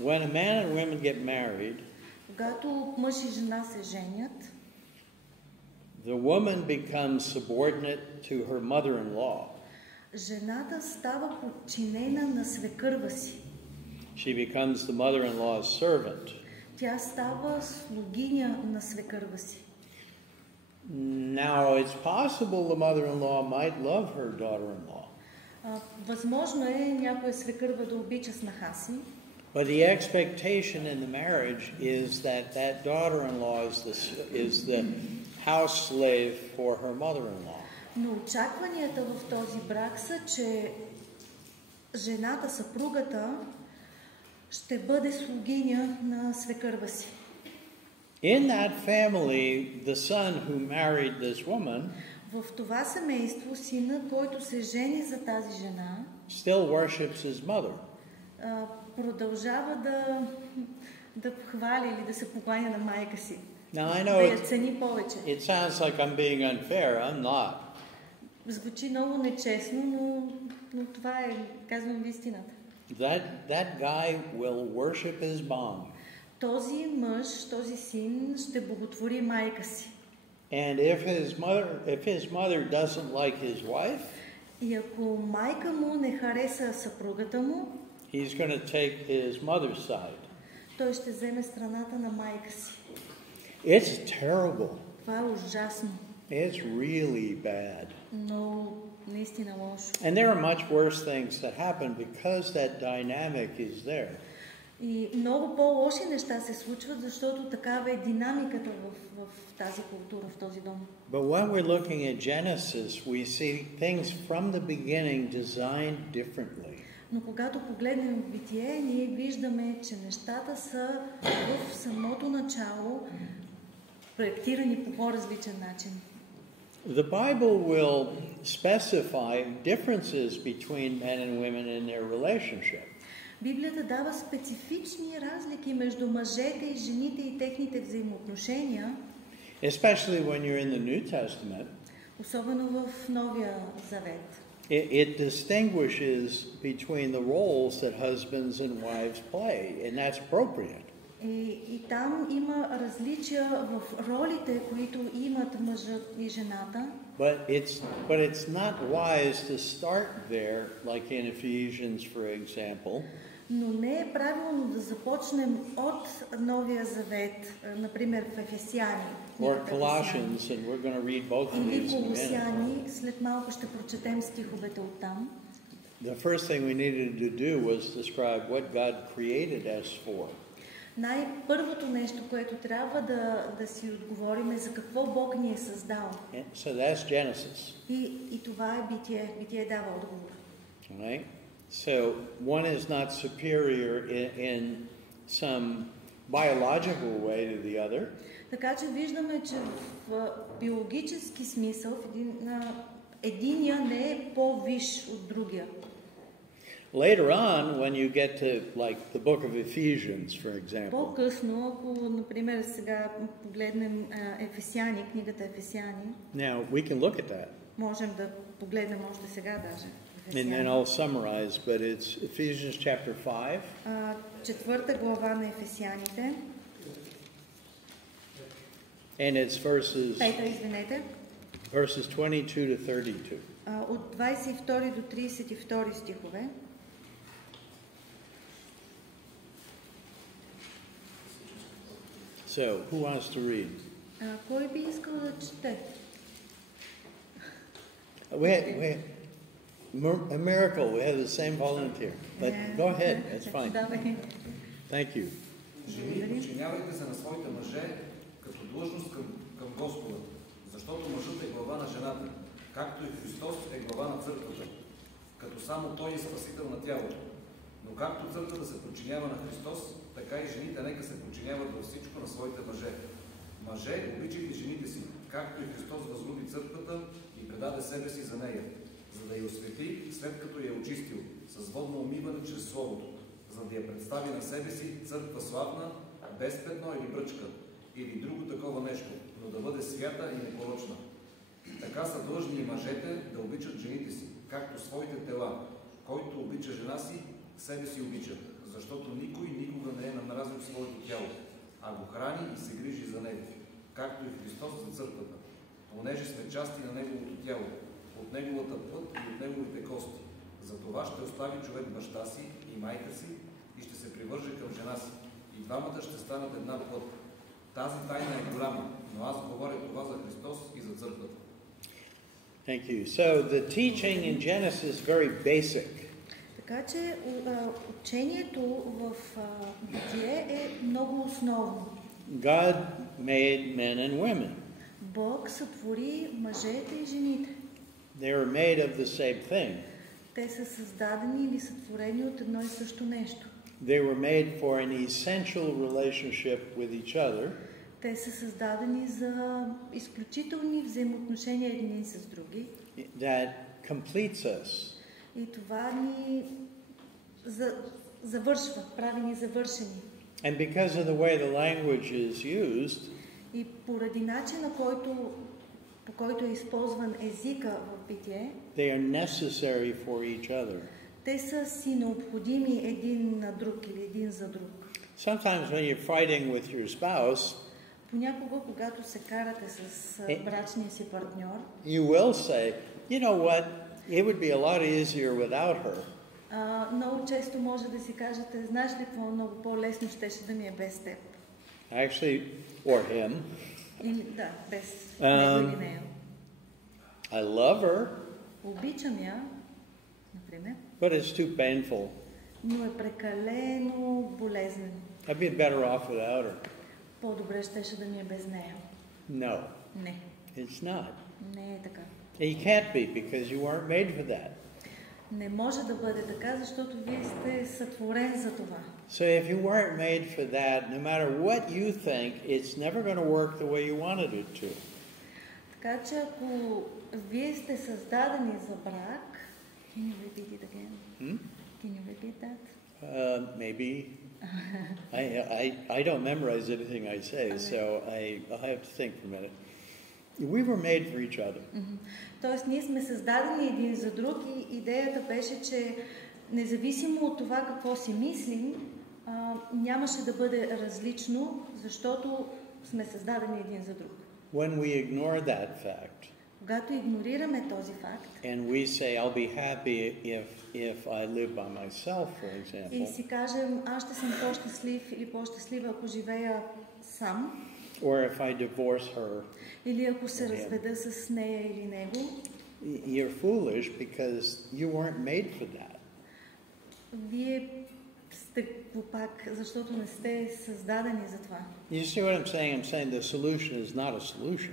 when a man and women get married, когато мъж и жена се женят, the woman becomes subordinate to her mother-in-law. Жената става подчинена на свекърва си. She becomes the mother-in-law's servant. Тя става слугиня на свекърва си. Now it's possible the mother-in-law might love her daughter-in-law. Възможно е някоя свекърва да обича снаха си. But the expectation in the marriage is that that daughter-in-law is the house slave for her mother-in-law. Но очакванията в този брак са, че жената, съпругата, ще бъде слугиня на свекърва си. In that family, the son who married this woman в това семейство сина, който се жени за тази жена, still worships his mother. Продължава да хвали или да се покланя на майка си. Now I да know я цени повече. It sounds like I'm being unfair. I'm not. Звучи много нечестно, но това е, казвам ви истината. That guy will worship his mom. Този мъж, този син ще боготвори майка си. And if his mother doesn't like his wife, и ако майка му не хареса съпругата му, he's going to take his mother's side. той ще вземе страната на майка си. It's terrible. Това е ужасно. It's really bad. Но наистина лошо. And there are much worse things that happen because that dynamic is there. И много по-лоши неща се случват, защото такава е динамиката в тази култура, в този дом. But when we're looking at Genesis, we see things from the beginning designed differently. Но когато погледнем в Битие, ние виждаме, че нещата са в самото начало проектирани по по-различен начин. The Bible will specify differences between men and women in their relationship. Библията дава специфични разлики между мъжете и жените и техните взаимоотношения, Especially when you're in the New Testament, особено в Новия Завет. it distinguishes between the roles that husbands and wives play, and that's appropriate. И там има различия в ролите, които имат мъжът и жената. But it's not wise to start there, like in Ephesians, for example. Но не е правилно да започнем от Новия Завет, например в Ефесяни. Or Colossians, and we're going to read both of Или these in a minute. Колосяни, след малко ще прочетем стиховете оттам. The first thing we needed to do was describe what God created us for. Най-първото нещо, което трябва да си отговорим е за какво Бог ни е създал. So that's Genesis. И това е Битие. Битие дава отговор. Right? So one is not superior in some biological way to the other. Така че виждаме, че в биологически смисъл единия не е по-висш от другия. Later on, when you get to like the book of Ephesians, for example. По-късно, ако, например, сега погледнем Ефесяни, книгата Ефесяни. Now, we can look at that. Можем да погледнем още сега даже. And then I'll summarize, but it's Ephesians chapter 5. Четвърта глава на Ефесяните. And it's verses Пета, извинете. verses 22 to 32. От 22 до 32 стихове. So, who wants to read? Кой би искал да чете? A miracle, we have the same volunteer. But go ahead, that's fine. Thank you. Жени, подчинявайте се на своите мъже като длъжност към Господа, защото мъжът е глава на жената, както и Христос е глава на църквата, като само Той е спасител на тялото. Но както църквата се подчинява на Христос, така и жените нека се подчиняват във всичко на своите мъже. Мъже, обичайте жените си, както и Христос възлюби църквата и предаде себе си за нея, за да я освети, след като я е очистил, с водно умиване чрез Словото, за да я представи на себе си църква славна, без петно или бръчка, или друго такова нещо, но да бъде свята и непорочна. Така са длъжни и мъжете да обичат жените си, както своите тела. Който обича жена си, себе си обича, защото никой никога не е намразил своето тяло, а го храни и се грижи за него, както и Христос за църквата, понеже сме части на Неговото тяло, от Неговата плът и от Неговите кости. Затова ще остави човек баща си и майка си и ще се привърже към жена си. И двамата ще станат една плът. Тази тайна е голяма, но аз говоря това за Христос и за църквата. Thank you. So the teaching in Genesis is very basic. Така че учението в Битие е много основно. God made men and women. Бог сътвори мъжете и жените. They are made of the same thing. Те са създадени или сътворени от едно и също нещо. They were made for an essential relationship with each other. Те са създадени за изключителни взаимоотношения едни с други. That completes us. И това ни завършва, прави ни завършени. And because of the way the language is used, и поради начина, по който е използван езика в Битие, they are necessary for each other. Те са си необходими един на друг или един за друг. Sometimes when you're fighting with your spouse, понякога, когато се карате с брачния си партньор, you will say, you know what, it would be a lot easier without her. Много често може да си кажете, знаеш ли какво много по-лесно щеше да ми е без теб. Actually, or him. Или, да, без него или нея. I love her, Обичам я, например, but it's too painful. но е прекалено болезнено. I'd be better off without her. По-добре щеше да ми е без нея. No, Не, it's not. не е така. You can't be because you weren't made for that. Не може да бъде така, защото вие сте сътворен за това. So if you weren't made for that, no matter what you think, it's never going to work the way you wanted it to. Така че ако вие сте създадени за брак, can you repeat it again? Can you repeat that? Maybe. I don't memorize anything I say, so I'll have to think for a minute. We were made for each other. Тоест ние сме създадени един за друг и идеята беше, че независимо от това какво си мислим, нямаше да бъде различно, защото сме създадени един за друг. When we ignore that fact, Когато игнорираме този факт and we say, I'll be happy if I live by myself, for и example, си кажем, аз ще съм по-щастлив или по-щастлива, ако живея сам, or if I divorce her, или ако се разведа с нея или него, you're foolish because you weren't made for that. вие сте глупак, защото не сте създадени за това. You see what I'm saying? I'm saying the solution is not a solution.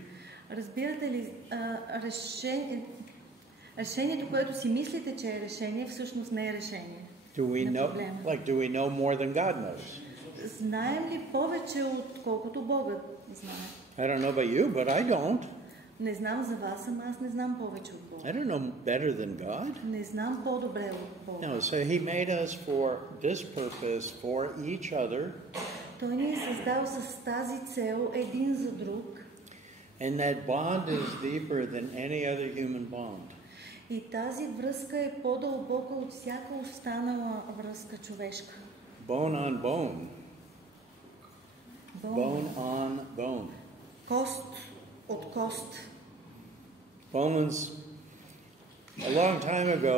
Разбирате ли, решението, което си мислите, че е решение, всъщност не е решение. Do we на know, проблема. do we know more than God knows? Знаем ли повече, отколкото Бога знае? I don't know about you, but I don't. Не знам за вас, ама аз не знам повече от Бога. I don't know better than God. Не знам по-добре от Бога. No, so He made us for this purpose, for each other, Той ни е създал с тази цел един за друг and that bond is deeper than any other human bond. и тази връзка е по-дълбока от всяка останала връзка човешка. Bone on bone. Bone on bone. Кост от кост. Romans. A long time ago,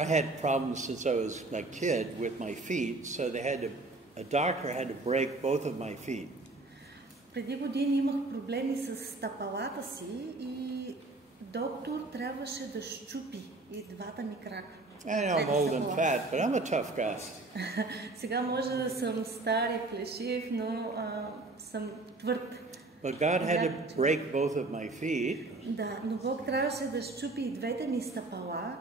I had problems since I was a kid with my feet, so a doctor had to break both of my feet. Преди години имах проблеми с стъпалата си и доктор трябваше да счупи и двата ми крака. I know I'm old and fat, but I'm a tough guy. Сега може да съм стар и плешив, но съм твърд. But God had to break both of my feet Да, но Бог трябваше да счупи и двете ми стъпала.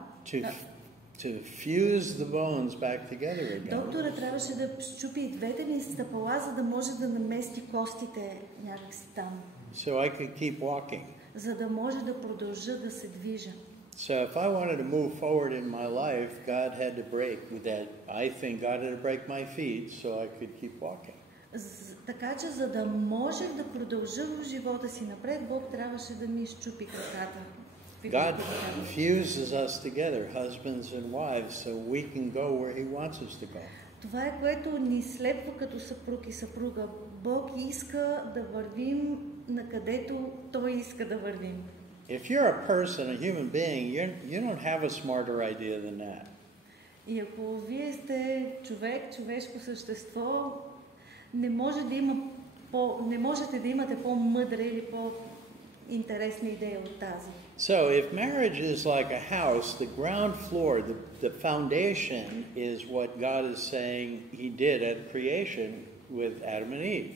to fuse the bones back together again. Доктора трябваше да счупи и двете ми стъпала, за да може да намести костите някакси там. So I could keep walking. За да може да продължа да се движа. So if I wanted to move forward in my life, God had to break with that. I think God had to break my feet so I could keep walking. Така че, за да можех да продължа в живота си напред, Бог трябваше да ми счупи краката. God fuses us together, husbands and wives, so we can go where He wants us to go. Това е, което ни слепва като съпруг и съпруга. Бог иска да вървим накъдето Той иска да вървим. If you're a person, a human being, you don't have a smarter idea than that. И ако вие сте човек, човешко същество, не можете да имате по-мъдра или по-интересна идея от тази. So if marriage is like a house, the ground floor, the foundation is what God is saying He did at creation with Adam and Eve.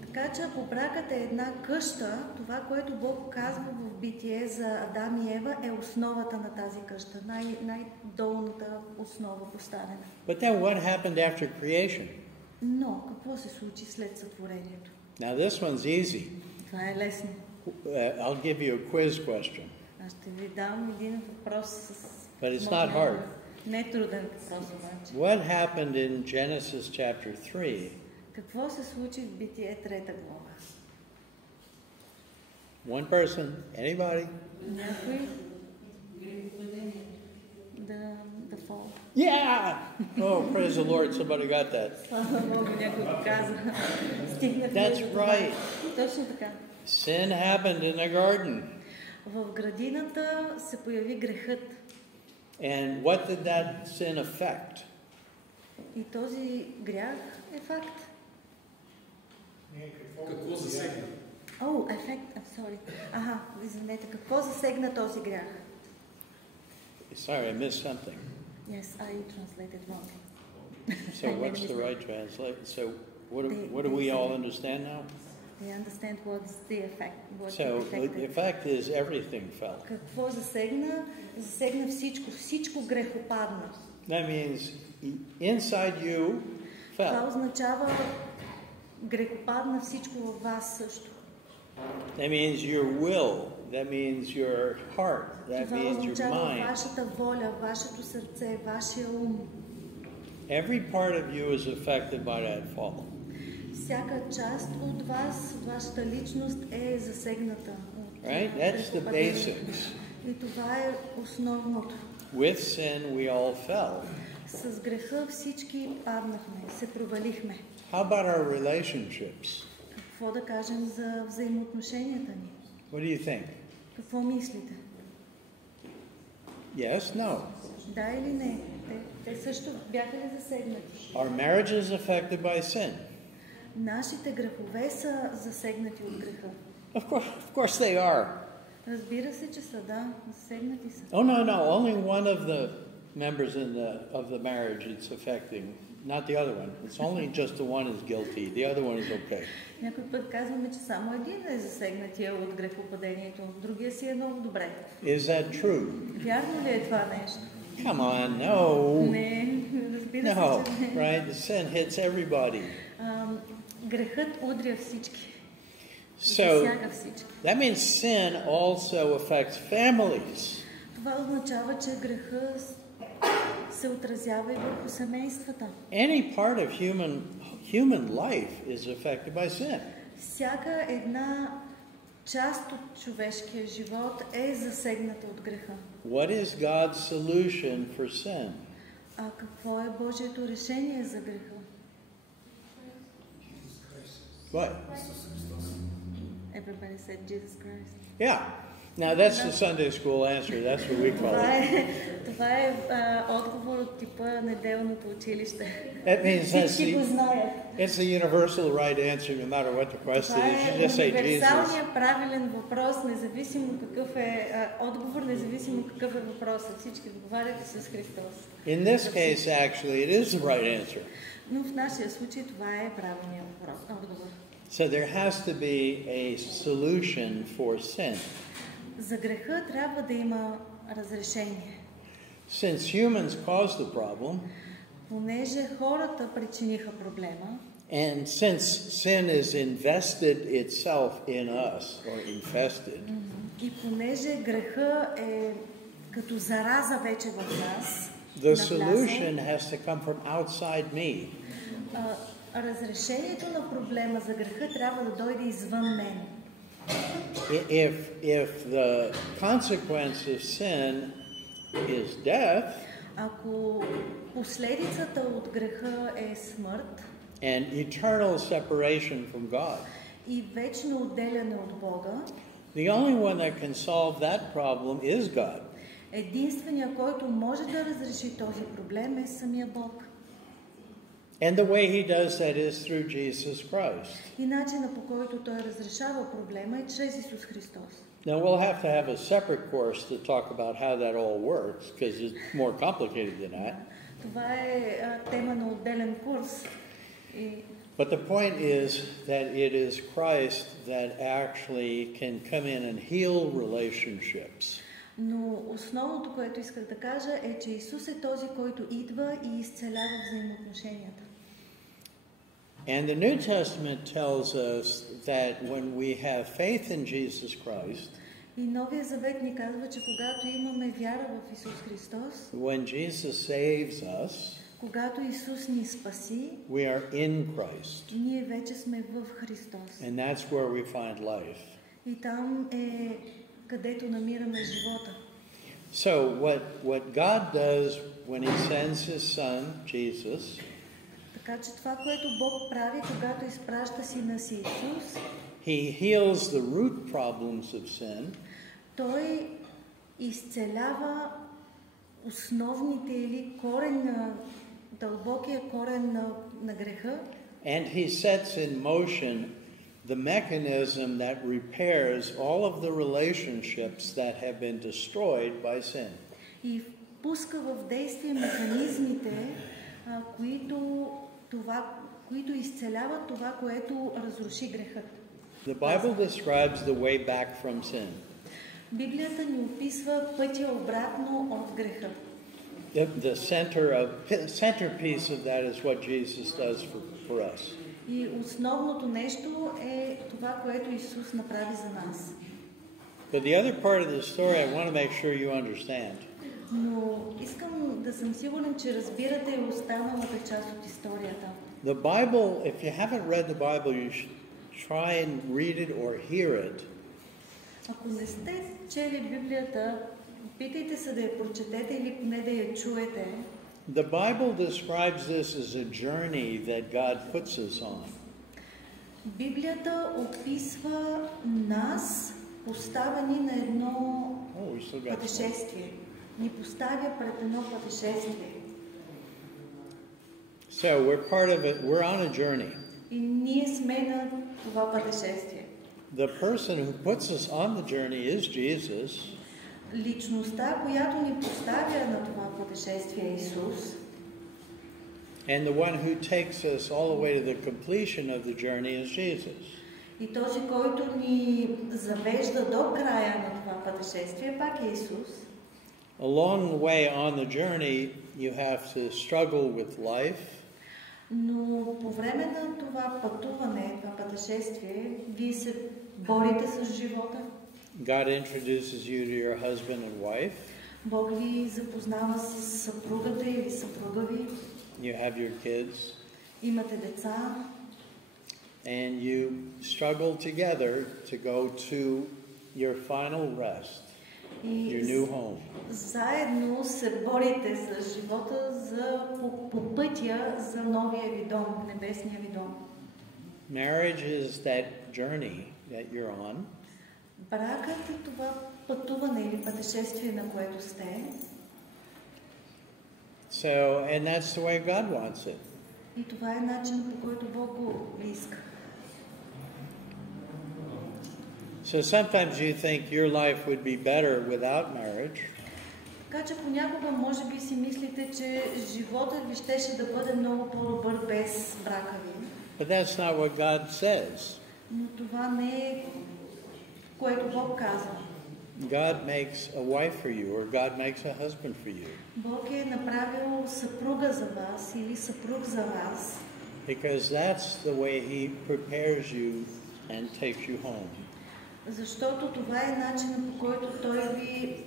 Така че ако бракът е една къща, това, което Бог казва в Битие за Адам и Ева, е основата на тази къща, най-долната основа поставена. But then what happened after creation? Но какво се случи след сътворението? Now this one's easy. Това е лесно. I'll give you a quiz question. Аз ще ви дам един въпрос с... But it's not hard. Не е труден въпрос обаче. What happened in Genesis chapter 3? Какво се случи в Битие 3 глава? One person, anybody? Някой? The fall. Yeah! Oh, praise the Lord, somebody got that. Слава Богу, някой го каза. Стигнахме That's до това. right. Точно така. Sin happened in the garden. В градината се появи грехът. And what did that sin affect? И този грях е факт. Какво засегна? О, ефект, sorry. Извинете, какво засегна този грях? Sorry, I missed something. Yes, I translated wrong. So what's the right translation? So what do we all understand now? They understand what's the effect. What So affected. the effect is everything fell. Какво засегна? Засегна всичко. Всичко грехопадна. That means inside you Това fell. означава грехопадна всичко във вас също. That means your will. That means your heart. That Това means your означава mind. вашата воля, вашето сърце, вашия ум. Every part of you is affected by that fall. Всяка част от вас, от вашата личност е засегната. От Right? That's the грехопадението. basics. И това е основното. With sin, we all fell. С греха всички паднахме, се провалихме. How about our relationships? Какво да кажем за взаимоотношенията ни? What do you think? Какво мислите? Yes? No? Да или не? Те също бяха ли засегнати? Are marriages affected by sin? Нашите грехове са засегнати от греха. Of course they are. Разбира се, че са, да, засегнати са. Oh no! Only one of the members of the marriage it's affecting, not the other one. It's only just the one is guilty. The other one is okay. Някой път казваме, че само един е засегнатия от грехопадението, другия си е много добре. Is that true? Вярно ли е това нещо? Come on, no. Не, разбира No, се, че не. right? The sin hits everybody. Грехът удря всички. So Засяга всички. that means sin also affects families. Това означава, че греха се отразява и върху семействата. Any part of human life is affected by sin. Всяка една част от човешкия живот е засегната от греха. What is God's solution for sin? А какво е Божието решение за греха? What? Everybody said Jesus Christ. Yeah. Now that's the Sunday school answer. That's what we call it. Това е отговор от типа неделното училище. That means Всички го знаят. it's the universal right answer no matter what the question Това is. You е just say Jesus. универсалният правилен въпрос, независимо какъв е отговор, независимо какъв е въпросът. Всички отговарят с Христос. In this case, actually, it is the right answer. Но в нашия случай това е правилният отговор. So there has to be a solution for sin. За греха трябва да има разрешение. Since humans caused the problem, Понеже хората причиниха проблема, and since sin is invested itself in us, or infested, и понеже греха е като зараза вече в нас, the навлязъл, solution has to come from outside me. разрешението на проблема за греха трябва да дойде извън мен. If the consequence of sin is death, Ако последицата от греха е смърт and eternal separation from God, и вечно отделяне от Бога, the only one that can solve that problem is God. единственият, който може да разреши този проблем е самия Бог. And the way he does that is through Jesus Christ. И начина, по който той разрешава проблема е чрез Исус Христос. Now we'll have to have a separate course to talk about how that all works, because it's more complicated than that. Това е тема на отделен курс. But the point is that it is Christ that actually can come in and heal relationships. Но основното, което исках да кажа е, че Исус е този, който идва и изцелява взаимоотношенията. And the New Testament tells us that when we have faith in Jesus Christ, И Новия Завет ни казва, че когато имаме вяра в Исус Христос, when Jesus saves us, когато Исус ни спаси, we are in Christ. ние вече сме в Христос. And that's where we find life. И там е където намираме живота. So what God does when he sends his son, Jesus, Така че това, което Бог прави, когато изпраща Сина си Исус, he heals the root problems of sin, Той изцелява основните или дълбокия корен на греха. And he sets in motion the mechanism that repairs all of the relationships that have been destroyed by sin. И пуска в действие механизмите, които изцеляват това, което разруши грехът. The Bible describes the way back from sin. Библията ни описва пътя обратно от греха. The centerpiece of that is what Jesus does for us. И основното нещо е това, което Исус направи за нас. But the other part of the story I want to make sure you understand. Но искам да съм сигурен, че разбирате останалата част от историята. The Bible, if you haven't read the Bible, you should try and read it or hear it. Ако не сте чели Библията, питайте се да я прочетете или поне да я чуете. The Bible describes this as a journey that God puts us on. Библията описва нас, поставени на едно пътешествие. Ни поставя пред едно пътешествие. So we're part of it. We're on a journey. И ние сме на това пътешествие. The person who puts us on the journey is Jesus. Личността, която ни поставя на това пътешествие, е Исус. And the one who takes us all the way to the completion of the journey is Jesus. И този, който ни завежда до края на това пътешествие, пак е Исус. Along the way on the journey, you have to struggle with life. Но по време на това пътуване, това пътешествие, вие се борите с живота. God introduces you to your husband and wife. Бог ви запознава с съпругата или съпруга ви. You have your kids. Имате деца. And you struggle together to go to your final rest, your new home. Заедно се борите с живота по пътя за новия ви дом, небесния ви дом. Marriage is that journey that you're on. Бракът е това пътуване или пътешествие, на което сте. So, and that's the way God wants it. И това е начин, по който Бог го иска. So sometimes you think your life would be better without marriage. Така че понякога може би си мислите, че животът ви щеше да бъде много по-добър без брака ви. But that's not what God says. Но това не е което Бог казва. God makes a wife for you, or God makes a husband for you. Бог е направил съпруга за вас или съпруг за вас. Because that's the way He prepares you and takes you home. Защото това е начинът, по който Той ви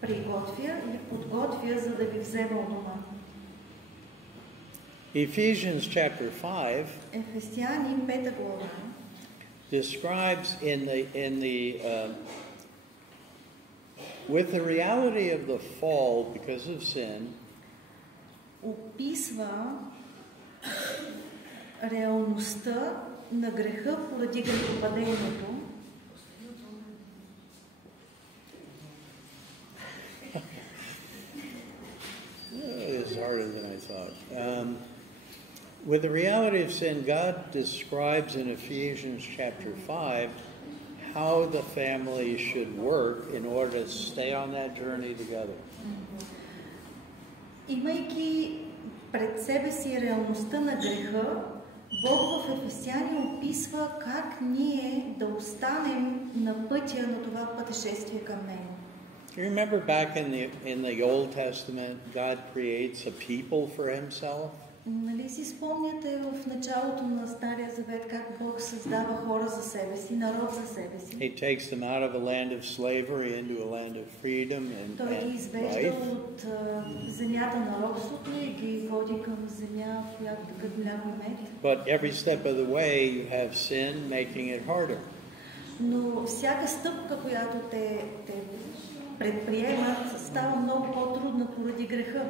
приготвя или подготвя, за да ви вземе от дома. Ephesians chapter 5 Ефесяни 5 глава describes with the reality of the fall because of sin. Описва реалността на греха поради грехопадението. It is harder than I thought. With the reality of sin, God describes in Ephesians chapter 5 how the family should work in order to stay on that journey together. Имайки пред себе си реалността на греха, Бог в Ефесяни описва как ние да останем на пътя на това пътешествие към Него. You remember back in the Old Testament, God creates a people for Himself? Нали си спомняте в началото на Стария Завет как Бог създава хора за себе си, народ за себе си? He takes them out of a land of slavery into a land of freedom and Той ги извежда life. от земята на робството и ги води към земя, в която тъкат мляко и мед. But every step of the way you have sin making it harder. Но всяка стъпка, която те предприемат, става много по-трудна поради греха.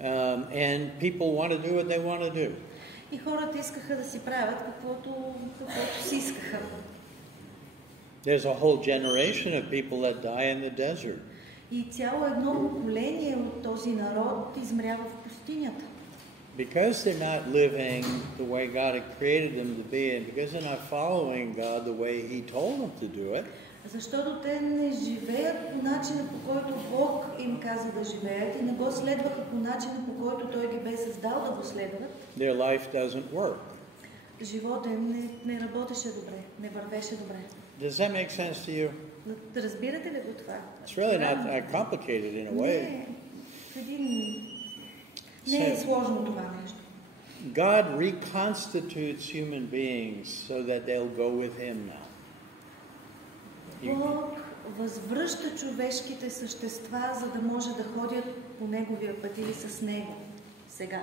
And people want to do what they want to do. И хората искаха да си правят каквото си искаха. There's a whole generation of people that die in the desert. И цяло едно поколение от този народ измрява в пустинята. Because they're not living the way God had created them to be, and because they're not following God the way He told them to do it, Защото те не живеят по начина, по който Бог им каза да живеят и не го следваха по начина, по който Той ги бе създал да го следват. their life doesn't work. Живота им не работеше добре, не вървеше добре. Does that make sense to you? Разбирате ли го това? It's really not that complicated in a way. Не е сложно това нещо. God reconstitutes human beings so that they'll go with Him now. Бог възвръща човешките същества, за да може да ходят по Неговия път или с Него сега.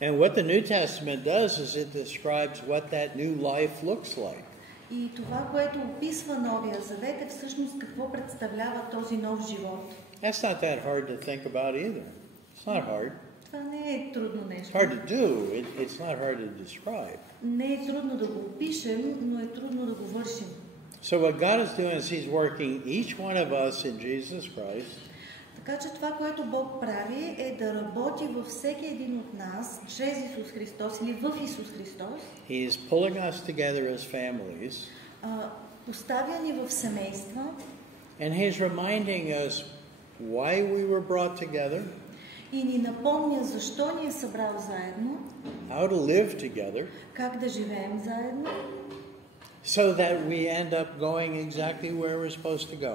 And what the New Testament does is it describes what that new life looks like. И това, което описва Новия Завет, е всъщност какво представлява този нов живот. That's not that hard to think about either. It's not hard. Това не е трудно It's нещо. hard to do. It's not hard to describe. Не е трудно да го опишем, но е трудно да го вършим. So what God is doing is He's working each one of us in Jesus Christ. Така че това, което Бог прави, е да работи във всеки един от нас, чрез Исус Христос или в Исус Христос. He's pulling us together as families. Поставя ни в семейства. And He's reminding us why we were brought together. И ни напомня защо ни е събрал заедно. How to live together. Как да живеем заедно. So that we end up going exactly where we're supposed to go.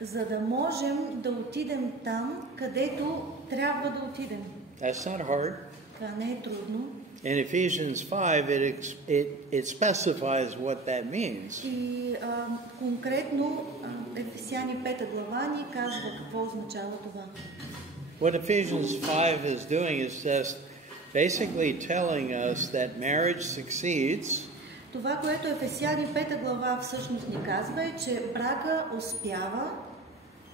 За да можем да отидем там, където трябва да отидем. That's not hard. Това не е трудно. In Ephesians 5, it specifies what that means. И конкретно Ефесяни 5 глава ни казва какво означава това. What Ephesians 5 is doing is just basically telling us that marriage succeeds. Това, което Ефесяни 5 глава всъщност ни казва е, че брака успява.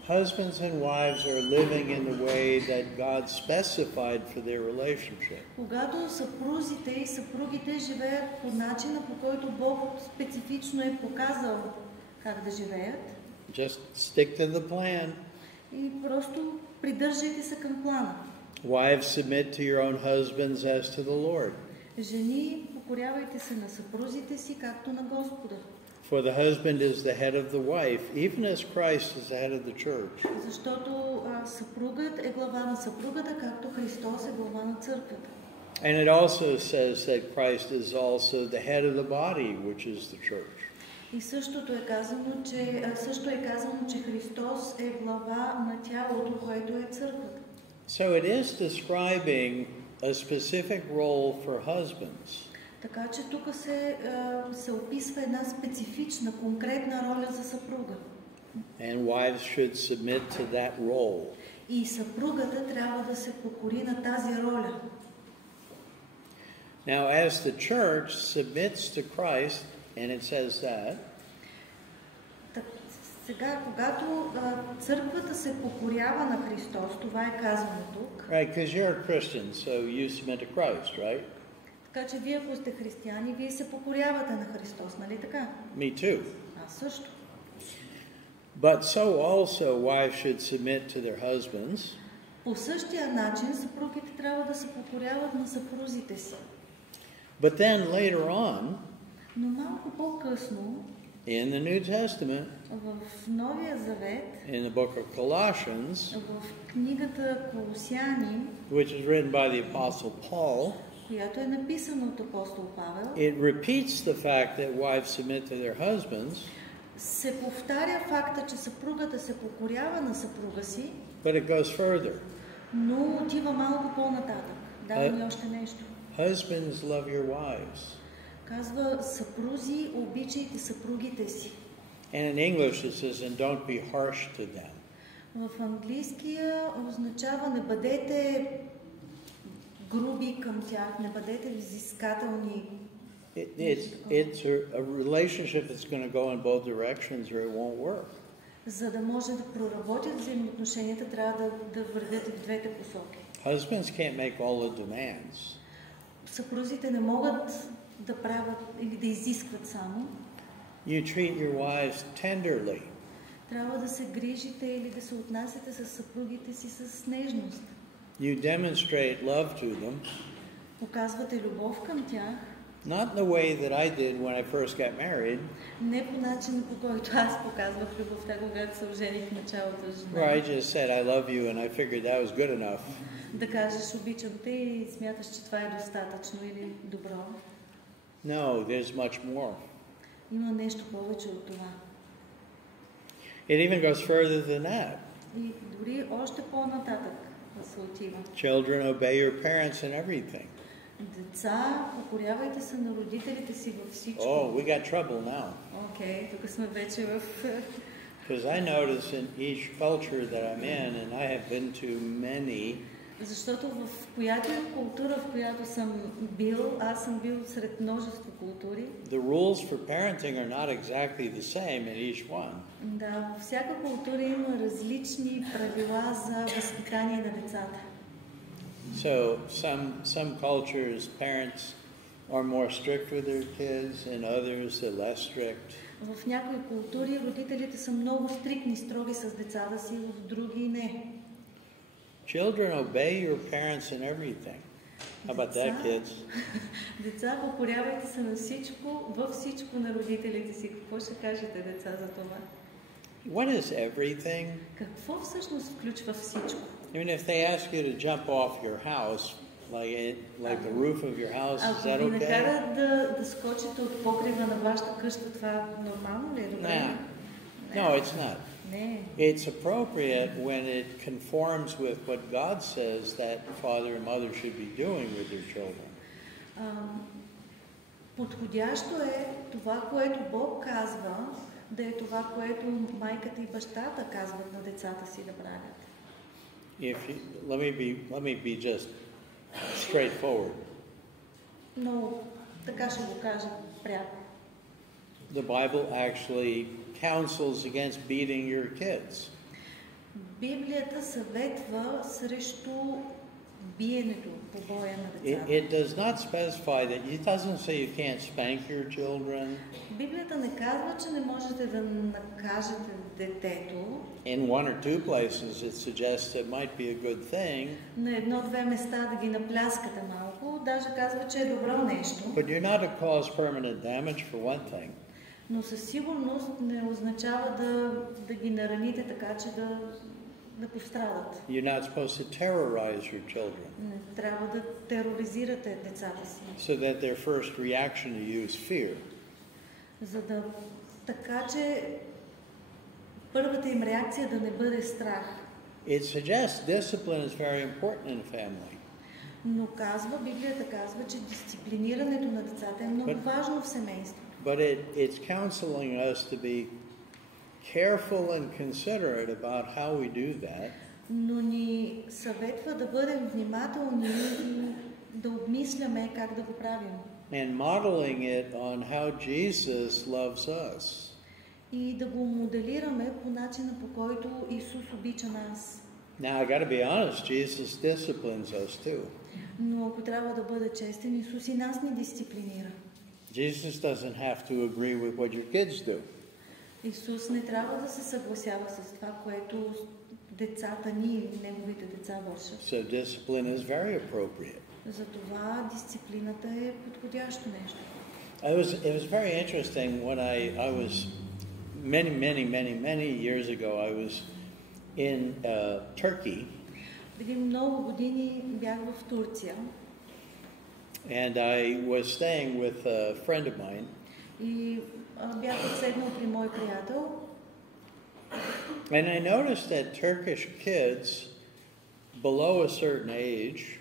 Husbands and wives are living in the way that God specified for their relationship. Когато съпрузите и съпругите живеят по начина, по който Бог специфично е показал как да живеят. Just stick to the plan. И просто придържайте се към плана. Wives, submit to your own husbands as to the Lord. Жени, покорявайте се на съпрузите си, както на Господа. For the husband is the head of the wife, even as Christ is the head of the church. Защото съпругът е глава на съпругата, както Христос е глава на църквата. And it also says that Christ is also the head of the body, which is the church. И също е казано, че Христос е глава на тялото, което е църквата. So it is describing a specific role for husbands. Така че тук се описва една специфична, конкретна роля за съпруга. And wives should submit to that role. И съпругата трябва да се покори на тази роля. Now, as the church submits to Christ, and it says that, сега, когато църквата се покорява на Христос, това е казано тук. right? Because you're a Christian, so you submit to Christ, right? Така че вие, ако сте християни, вие се покорявате на Христос, нали така? Me too. Аз също. But so also wives should submit to their husbands. По същия начин съпругите трябва да се покоряват на съпрузите си. But then later on, Но малко по-късно, in the New Testament, в Новия Завет, in the book of Colossians, в книгата Колосяни, which is written by the Apostle Paul, която е написана от апостол Павел, it repeats the fact that wives submit to their husbands, се повтаря факта, че съпругата се покорява на съпруга си, but it goes further. но отива малко по-нататък. Дава ни още нещо. Husbands, love your wives. Казва, съпрузи, обичайте съпругите си. And in English it says, and don't be harsh to them. В английския означава не бъдете груби към тях, не бъдете взискателни. It's a relationship that's going to go in both directions or it won't work. За да може да проработят взаимоотношенията, трябва да вървят и в двете посоки. Husbands can't make all the demands. Съпрузите не могат да правят или да изискват само. You treat your wives tenderly. Трябва да се грижите или да се отнасяте с съпругите си с нежност. You demonstrate love to them, Показвате любов към тях, not in the way that I did when I first got married, не по начина, по който аз показвах любовта, когато се ожених в началото с where I жена. just said I love you and I figured that was good enough. Да кажеш обичам те и смяташ, че това е достатъчно или добро. No, there's much more. Има нещо повече от това. It even goes further than that. И дори още по-нататък да се отива. Children, obey your parents in everything. Деца, покорявайте се на родителите си във всичко. Oh, we got trouble now. Окей, тук сме вече в... Because I notice in each culture that I'm in, and I have been to many, Защото в която култура, в която съм бил, аз съм бил сред множество култури. the rules for parenting are not exactly the same in each one. Да, във всяка култура има различни правила за възпитание на децата. So some cultures, parents are more strict with their kids, and others are less strict. В някои култури родителите са много стриктни, строги с децата си, в други не. Children, obey your parents in everything. How about that, kids? Деца, покорявайте се на всичко, във всичко на родителите си. Какво ще кажете, деца, за това? What is everything? Какво всъщност включва всичко? I mean, if they ask you to jump off your house, like the roof of your house, is Ако that ви okay? накарат да скочите от покрива на вашата къща, това нормално ли е? Добре? Nah. No, it's not. Не. It's appropriate when it conforms with what God says that father and mother should be doing with their children. Подходящо е това, което Бог казва, да е това, което майката и бащата казват на децата си да правят. Let me be just straightforward. Но така ще го кажа пряко. The Bible actually counsels against beating your kids. Библията съветва срещу биенето, побоя на децата. It does not specify that. It doesn't say you can't spank your children. Библията не казва, че не можете да накажете детето. In one or two places it suggests it might be a good thing. На едно-две места да ги напляскате малко, даже казва, че е добро нещо. But you're not to cause permanent damage for one thing. Но със сигурност не означава да ги нараните така, че да пострадат. You're not supposed to terrorize your children Не трябва да тероризирате децата си. so that their first reaction to you is fear. За да така, че първата им реакция да не бъде страх. It suggests discipline is very important in a family. Но Библията казва, че дисциплинирането на децата е много важно в семейството. But it's counseling us to be careful and considerate about how we do that. Но ни съветва да бъдем внимателни и да обмисляме как да го правим. And modeling it on how Jesus loves us. И да го моделираме по начина, по който Исус обича нас. Now, I got to be honest, Jesus disciplines us too. Но ако трябва да бъда честен, Исус и нас ни дисциплинира. Jesus doesn't have to agree with what your kids do. Исус не трябва да се съгласява с това, което децата ни, неговите деца вършат. So discipline is very appropriate. Затова дисциплината е подходящо нещо. It was very interesting when I was many years ago. I was in Turkey. Преди много години бях в Турция. And I was staying with a friend of mine. И бях отседнал при мой приятел. And I noticed that Turkish kids below a certain age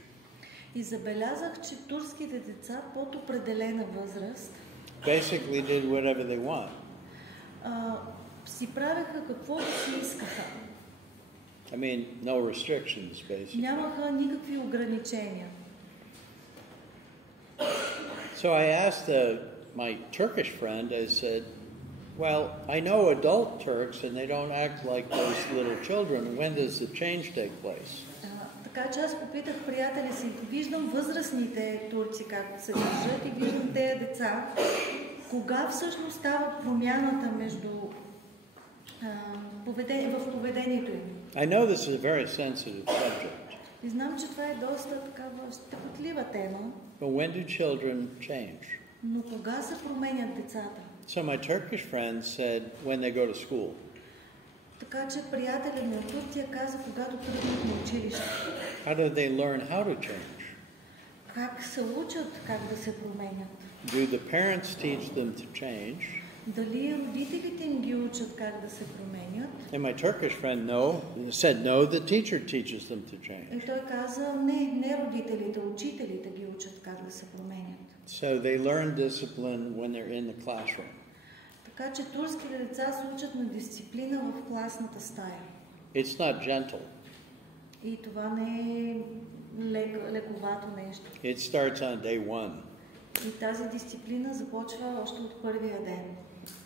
И забелязах, че турските деца под определена възраст basically did whatever they want. си правеха каквото си искаха. I mean, no restrictions, basically. Нямаха никакви ограничения. So I asked my Turkish friend, I said, well, I know adult Turks and they don't act like those little children. When does the change take place? Така че аз попитах приятеля си, виждам възрастните турци как се държат и виждам тези деца. Кога всъщност става промяната между в поведението им. I know this is a very sensitive subject, И знам, че това е доста такава щекотлива тема, but when do children change? но кога се променят децата? So my Turkish friend said when they go to school. Така че приятелят ми от Турция каза, когато тръгнат на училище. How do they learn how to change? Как се учат как да се променят? Do the parents teach them to change? Дали родителите им ги учат как да се променят? And my Turkish friend said no, the teacher teaches them to change. И той каза, не родителите, учителите ги учат как да се променят. So they learn discipline when they're in the classroom. Така че турските деца се учат на дисциплина в класната стая. It's not gentle. И това не е лековато нещо. It starts on day one. И тази дисциплина започва още от първия ден.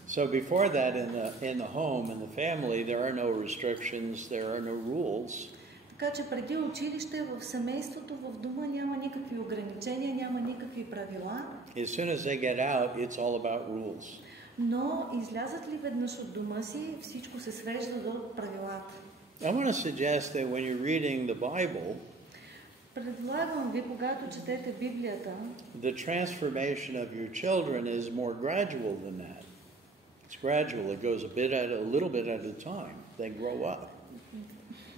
So before that, in the home, in the family, there are no restrictions, there are no rules. Така че преди училище, в семейството, в дома няма никакви ограничения, няма никакви правила. As soon as they get out, it's all about rules. Но излязат ли веднъж от дома си, всичко се свежда до правилата. I want to suggest that when you're reading the Bible, Предлагам ви, когато четете Библията, the transformation of your children is more gradual than that. It's gradual. It goes a little bit at a time. They grow up.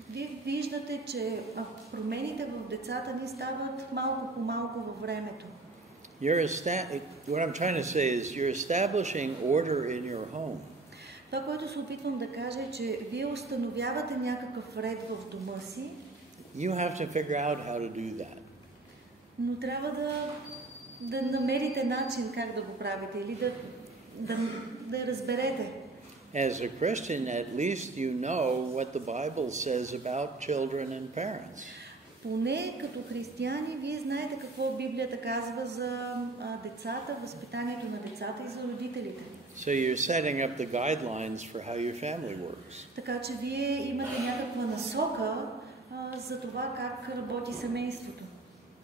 вие виждате, че промените в децата ни стават малко по малко във времето. What I'm trying to say is you're establishing order in your home. Това, което се опитвам да кажа е, че вие установявате някакъв ред в дома си. You have to figure out how to do that. Но трябва да намерите начин как да го правите или да разберете. As a Christian, at least you know what the Bible says about children and parents. Поне като християни, вие знаете какво Библията казва за децата, възпитанието на децата и за родителите. So you're setting up the guidelines for how your family works. Така че вие имате някаква насока за това как работи семейството.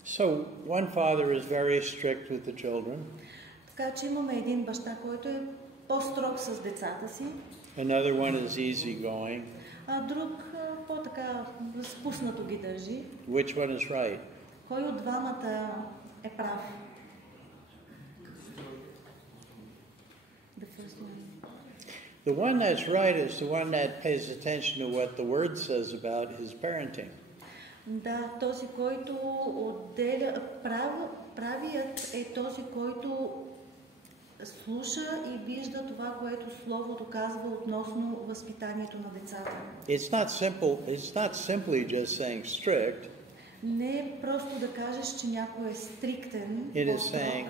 So one father is very strict with the children. Така че имаме един баща, който е по-строг с децата си. Another one is easygoing. А друг по-така спуснато ги държи. Which one is right? Кой от двамата е прав? The first one. The one that's right is the one that pays attention to what the Word says about his parenting. Да, този, който отделя правият е този, който слуша и вижда това, което Словото казва относно възпитанието на децата. It's not simply just saying strict. Не е просто да кажеш, че някой е стриктен. It is saying,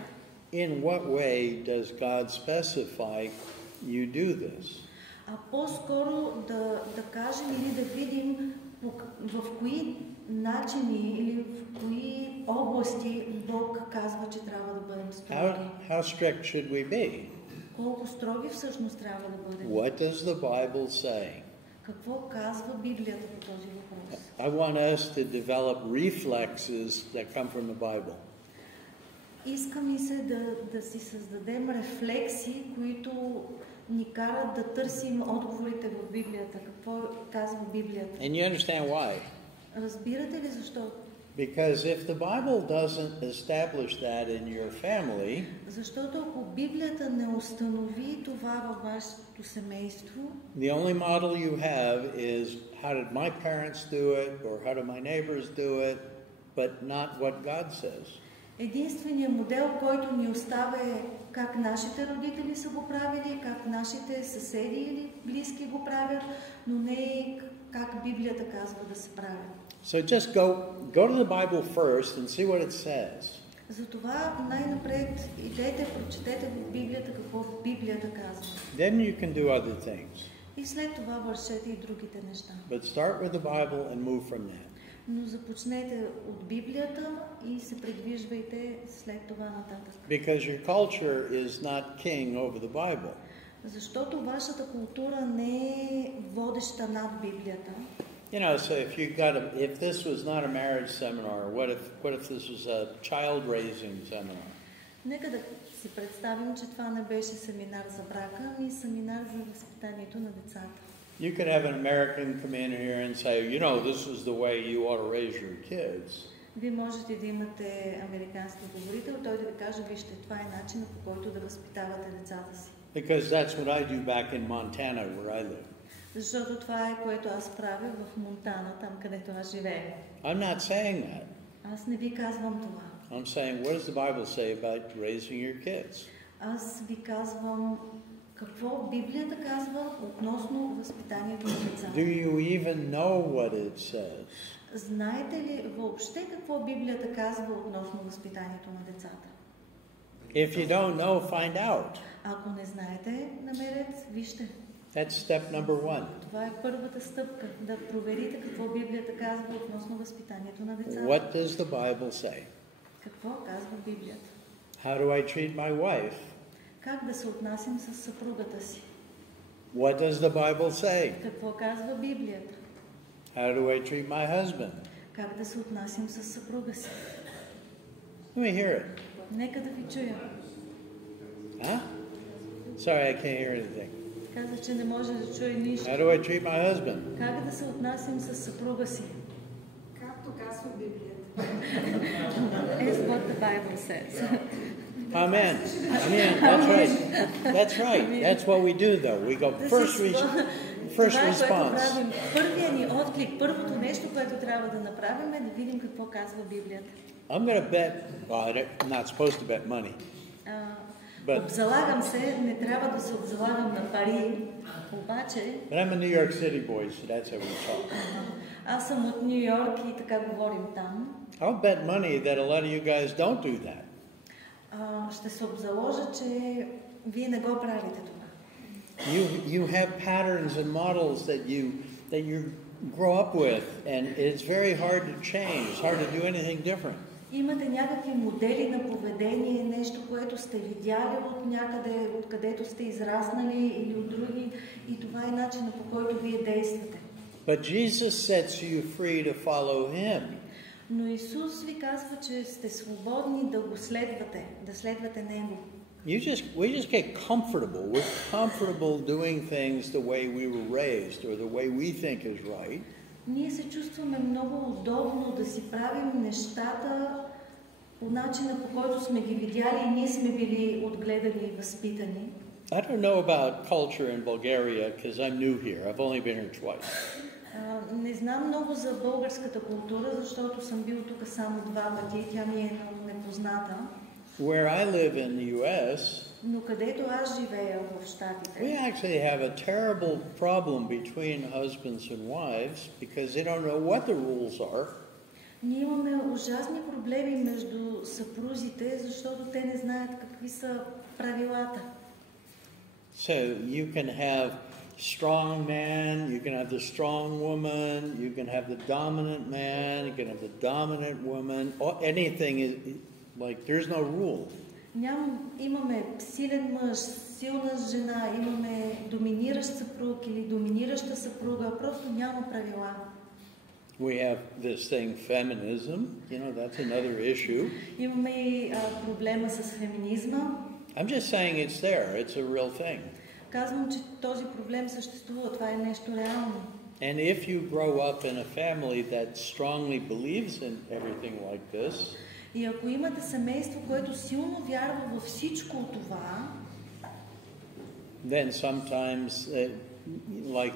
in what way does God specify you do this? А по-скоро да кажем или да видим в кои начини или в кои области Бог казва, че трябва да бъдем строги. How strict should we be? Колко строги всъщност трябва да бъдем? What does the Bible say? Какво казва Библията по този въпрос? I want us to develop reflexes that come from the Bible. Иска ми се да си създадем рефлекси, които ни карат да търсим отговорите в Библията. Какво казва Библията? And you understand why? Разбирате ли защо? Because if the Bible doesn't establish that in your family, Защото ако Библията не установи това във вашето семейство, the only model you have is how did my parents do it or how do my neighbors do it, but not what God says. единственият модел, който ни остава е как нашите родители са го правили, как нашите съседи или близки го правят, но не и как Библията казва да се прави. So just go to the Bible first and see what it says. Затова най-напред идете, прочетете в Библията какво Библията казва. Then you can do other things. И след това вършете и другите неща. But start with the Bible and move from that. Но започнете от Библията и се придвижвайте след това нататък. Because your culture is not king over the Bible. Защото вашата култура не е водеща над Библията. You know, so if this was not a marriage seminar, what if this was a child raising seminar? Нека да си представим, че това не беше семинар за брака, ами семинар за възпитанието на децата. You could have an American come in here and say, you know, this is the way you ought to raise your kids. Вие можете да имате американски говорител, той да ви каже, вижте, това е начинът, по който да възпитавате децата си. Because that's what I do back in Montana, where I live. Защото това е, което аз правя в Монтана, там където аз живея. I'm not saying that. Аз не ви казвам това. I'm saying, what does the Bible say about raising your kids? Аз ви казвам какво Библията казва относно възпитанието на децата. Do you even know what it says? Знаете ли въобще какво Библията казва относно възпитанието на децата? If you don't know, find out. Ако не знаете, намерете, вижте. That's step number 1. Това е първата стъпка, да проверите какво Библията казва относно възпитанието на децата. What does the Bible say? Какво казва Библията? How do I treat my wife? Как да се отнасям с съпругата си? What does the Bible say? Какво казва Библията? How do I treat my husband? Как да се отнасям с съпруга си? Let me hear it. Нека да ви чуя. Huh? Sorry, I can't hear anything. Каза, че не може да чуе нищо. How do I treat my husband? Как да се отнасям с съпруга си? Както казва Библията. Is what the Bible says. Amen. Amen. That's right. That's right. That's what we do, though. We go first response. Първият ни отклик, първото нещо, което трябва да направим е да видим какво казва Библията. I'm going to bet, well, I'm not supposed to bet money. Обзалагам се, не трябва да се обзалагам на пари, обаче... But I'm a New York City boy, so that's how we talk. Аз съм от Ню Йорк и така говорим там. I'll bet money that a lot of you guys don't do that. Ще се обзаложа, че вие не го правите това. You have patterns and models that you grow up with, and it's very hard to change. It's hard to do anything different. Имате някакви модели на поведение, нещо, което сте видяли от някъде, откъдето сте израснали или от други, и това е начинът, по който вие действате. But Jesus sets you free to follow him. Но Исус ви казва, че сте свободни да го следвате, да следвате Него. We just get comfortable. We're comfortable doing things the way we were raised or the way we think is right. Ние се чувстваме много удобно да си правим нещата по начина, по който сме ги видяли и ние сме били отгледани и възпитани. I don't know about culture in Bulgaria because I'm new here. I've only been here twice. Не знам много за българската култура, защото съм бил тук само 2 пъти. Тя ми е много непозната. Where I live in the U.S., но където аз живея в Щатите, we actually have a terrible problem between husbands and wives because they don't know what the rules are. Ние имаме ужасни проблеми между съпрузите, защото те не знаят какви са правилата. So you can have strong man, you can have the strong woman, you can have the dominant man, you can have the dominant woman, or anything is like there's no rule. Имаме силен мъж, силна жена, имаме доминиращ съпруг или доминираща съпруга, просто няма правила. We have this thing, feminism, you know, that's another issue. Имаме и проблема с феминизма. I'm just saying it's there, it's a real thing. Казвам, че този проблем съществува, това е нещо реално. And if you grow up in a family that strongly believes in everything like this, и ако имате семейство, което силно вярва във всичко това, then sometimes like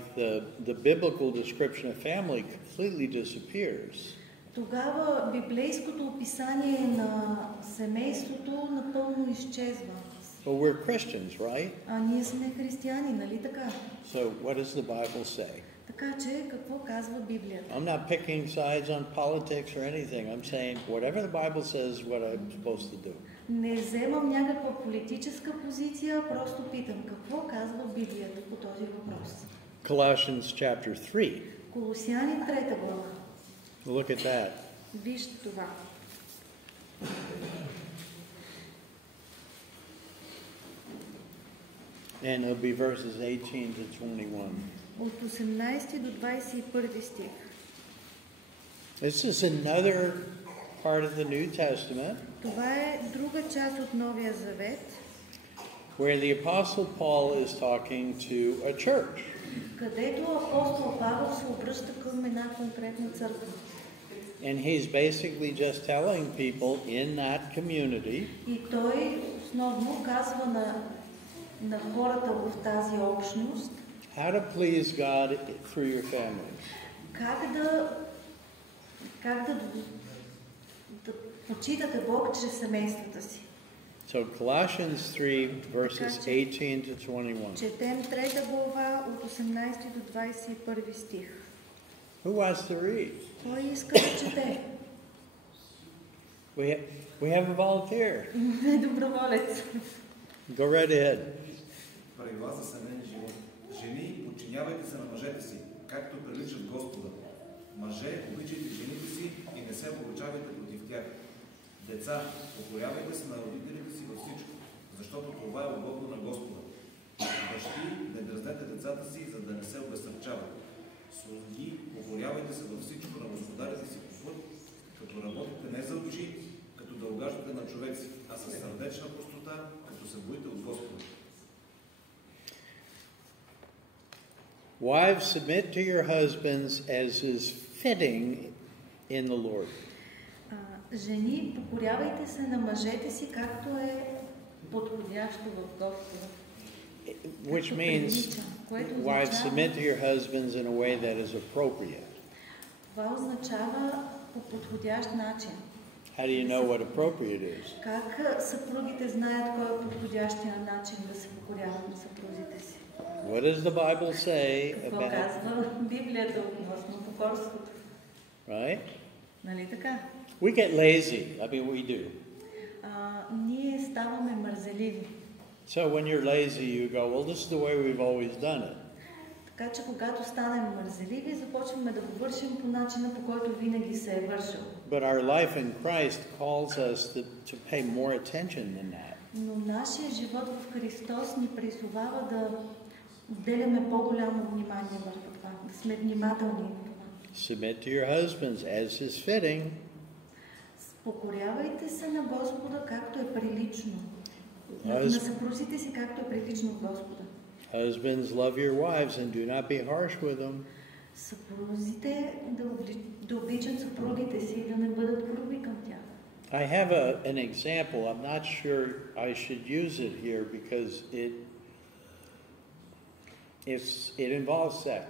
the biblical description of family completely disappears. Тогава библейското описание на семейството напълно изчезва. But we're Christians, right? А ние сме християни, нали така? So what does the Bible say? Така че, какво казва Библията? I'm not picking sides on politics or anything. I'm saying whatever the Bible says is what I'm supposed to do. Не вземам някаква политическа позиция, просто питам какво казва Библията по този въпрос. Colossians chapter 3. Колосяни 3 глава. Look at that. Вижте това. And it'll be verses 18 to 21. От 18 до 21 стих. This is another part of the New Testament Това е друга част от Новия Завет, where the Apostle Paul is talking to a church. където апостол Павел се обръща към една конкретна църква. And he's basically just telling people in that community И той основно казва на хората в тази общност how to please God through your family. как да почитате Бог чрез семействата си. So Colossians 3 verses 18 to 21. Четем 3 глава от 18 до 21 стих. Who wants to read? Кой иска да чете? We have a volunteer. Доброволец. Go right ahead. Правила за семейен живот. Жени, подчинявайте се на мъжете си, както прилича в Господа. Мъже, обичайте жените си и не се получавайте против тях. Деца, покорявайте се на родителите си във всичко, защото това е угодно на Господа. Бащи, не дразнете децата си, за да не се обезсърчават. Слуги, покорявайте се във всичко на господарите си по път, като работите не за очи, като да угаждате на човек си, а със сърдечна простота, като се боите от Господа. Wives, submit to your husbands as is fitting in the Lord. Жени, покорявайте се на мъжете си, както е подходящо в Господа. Which means, wives, submit to your husbands in a way that is appropriate. Това означава по подходящ начин. How do you know what appropriate is? Как съпругите знаят кой е подходящия начин да се покоряват на съпрузите си? What does the Bible say Какво about, казва Библията относно покорството? right? Нали така? We get lazy. I mean, we do. Ние ставаме мързеливи. So when you're lazy, you go, well, this is the way we've always done it. Така че когато станем мързеливи, започваме да го вършим по начина, по който винаги се е вършил. But our life in Christ calls us to pay more attention than that. Но нашия живот в Христос ни призовава да отделяме по-голямо внимание върху това, да сме внимателни в това. Submit to your husbands as is fitting. Покорявайте се на Господа, както е прилично. На съпрузите си, както е прилично в Господа. Husbands, love your wives and do not be harsh with them. Съпрузите да обичат съпругите си и да не бъдат груби към тях. I have an example. I'm not sure I should use it here because it involves sex.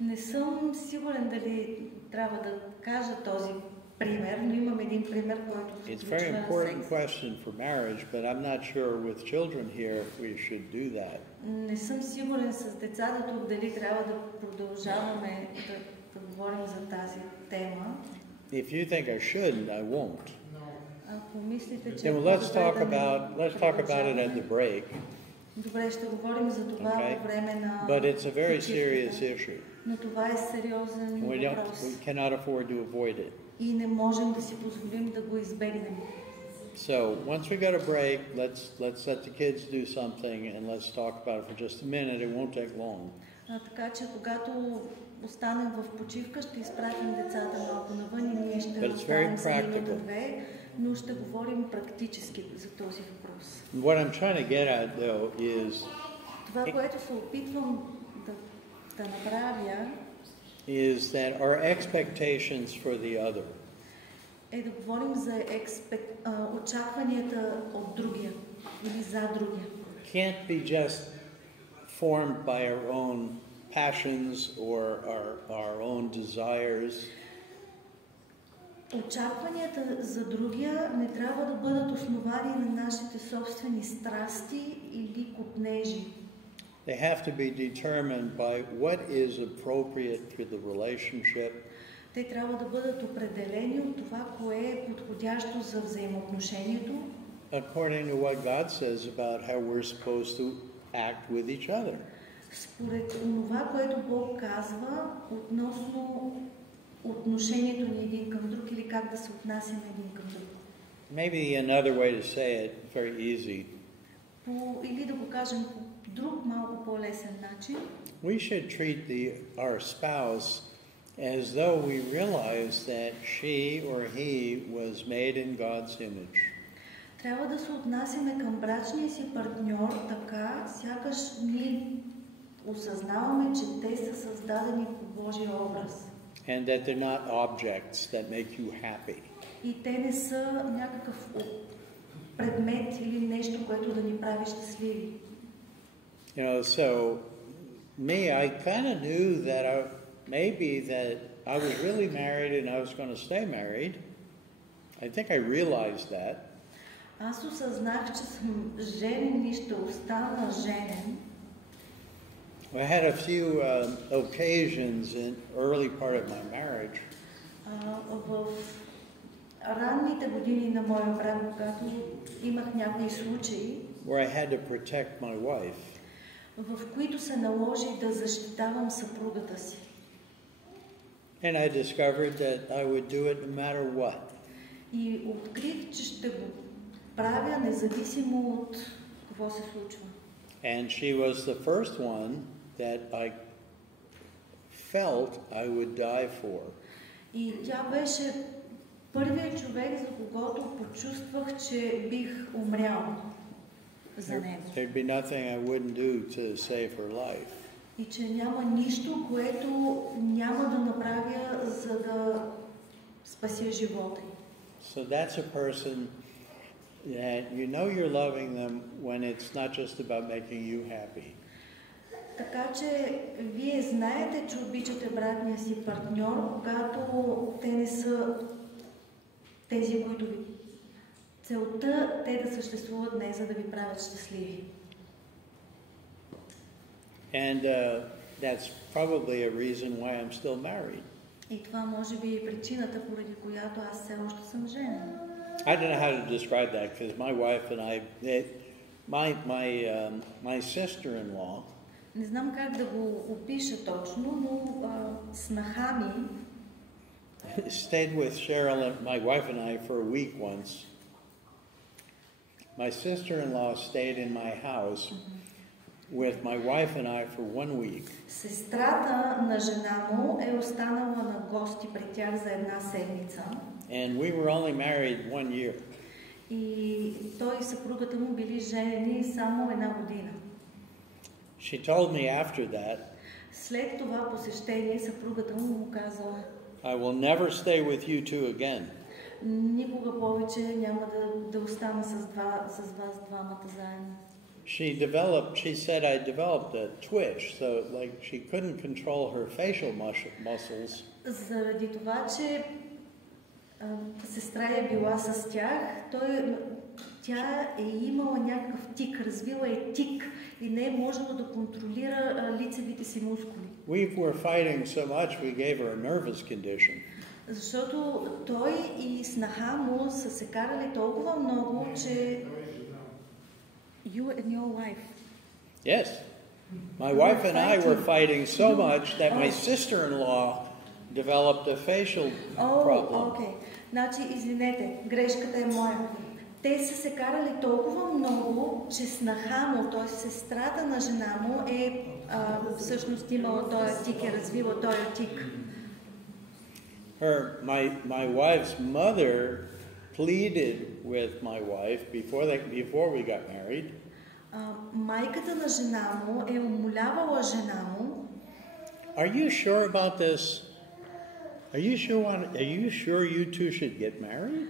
Не съм сигурен дали трябва да кажа този пример, но имам един пример, който It's a very important question for marriage, but I'm not sure with children here if we should do that. Не съм сигурен с децата тук дали трябва да продължаваме да говорим за тази тема. If you think I shouldn't, I won't. Ако мислите, че Let's talk about it at the break. Добре, ще говорим за това по време на But it's a very serious issue. Но това е сериозен въпрос. We cannot afford to avoid it. И не можем да си позволим да го избегнем. So once we got a break, let's let the kids do something and let's talk about it for just a minute. It won't take long. Така че когато останем в почивка, ще изпратим децата малко навън и ние ще останем за минута-две, но ще говорим практически за този въпрос. What I'm trying to get at though is това, което се опитвам да направя, is that our expectations for the other е да говорим за очакванията от другия или за другия. Can't be just formed by our own passions or our own desires. Очакванията за другия не трябва да бъдат основани на нашите собствени страсти или копнежи. They have to be determined by what is appropriate for the relationship. Те трябва да бъдат определени от това, кое е подходящо за взаимоотношението. According to what God says about how we're supposed to act with each other. Според това, което Бог казва относно отношението ни един към друг или как да се отнасяме един към друг. Maybe another way to say it, very easy. Или да го кажем по друг малко по-лесен начин. We should treat our spouse as though we realize that she or he was made in God's image. Трябва да се отнасяме към брачния си партньор така, сякаш ние осъзнаваме, че те са създадени по Божия образ. And that they're not objects that make you happy. И те не са някакъв предмет или нещо, което да ни прави щастливи. You know, so me, I kind of knew that maybe that I was really married and I was going to stay married. I think I realized that. Аз осъзнах, че съм женен и ще остана женен. I had a few occasions in early part of my marriage В ранните години на моя брак, когато имах някои случаи, where I had to protect my wife. в които се наложи да защитавам съпругата си. And I discovered that I would do it no matter what. И открих, че ще го правя независимо от какво се случва. And she was the first one that I felt I would die for. И тя беше първият човек, за когото почувствах, че бих умрял за него. There'd be nothing I wouldn't do to save her life. И че няма нищо, което няма да направя, за да спася живота й. So that's a person that you know you're loving them when it's not just about making you happy. Така че вие знаете, че обичате брачния си партньор, когато те не са тези, които ви... Целта те да съществуват не за да ви правят щастливи. And that's probably a reason why I'm still married. И това може би е причината, поради която аз все още съм женен. I don't know how to describe that because my wife and I, my sister-in-law. Не знам как да го опиша точно, но снаха ми stayed with Cheryl and my wife and I for a week once. My sister-in-law stayed in my house with my wife and I for 1 week. Сестрата на жена му е останала на гости при тях за една седмица. And we were only married 1 year. И той и съпругата му били женени само една година. She told me after that, След това посещение съпругата му казала: I will never stay with you two again. никога повече няма да остана с вас двамата заедно. She said I developed a twitch, so like she couldn't control her facial muscles. Заради това, че сестра е била с тях, тя е имала някакъв тик, развила е тик и не е можела да контролира лицевите си мускули. We were fighting so much we gave her a nervous condition. Защото той и снаха му са се карали толкова много, че... You and your wife. Yes. My wife and I were fighting so much that my sister-in-law developed a facial problem. Окей. Значи, извинете, грешката е моя. Те са се карали толкова много, че снаха му, т.е. сестрата на жена му всъщност имала този тик, е развила този тик. My wife's mother pleaded with my wife before we got married. Майката на жена му е умолявала жена му. Are you sure about this? Are you sure you two should get married?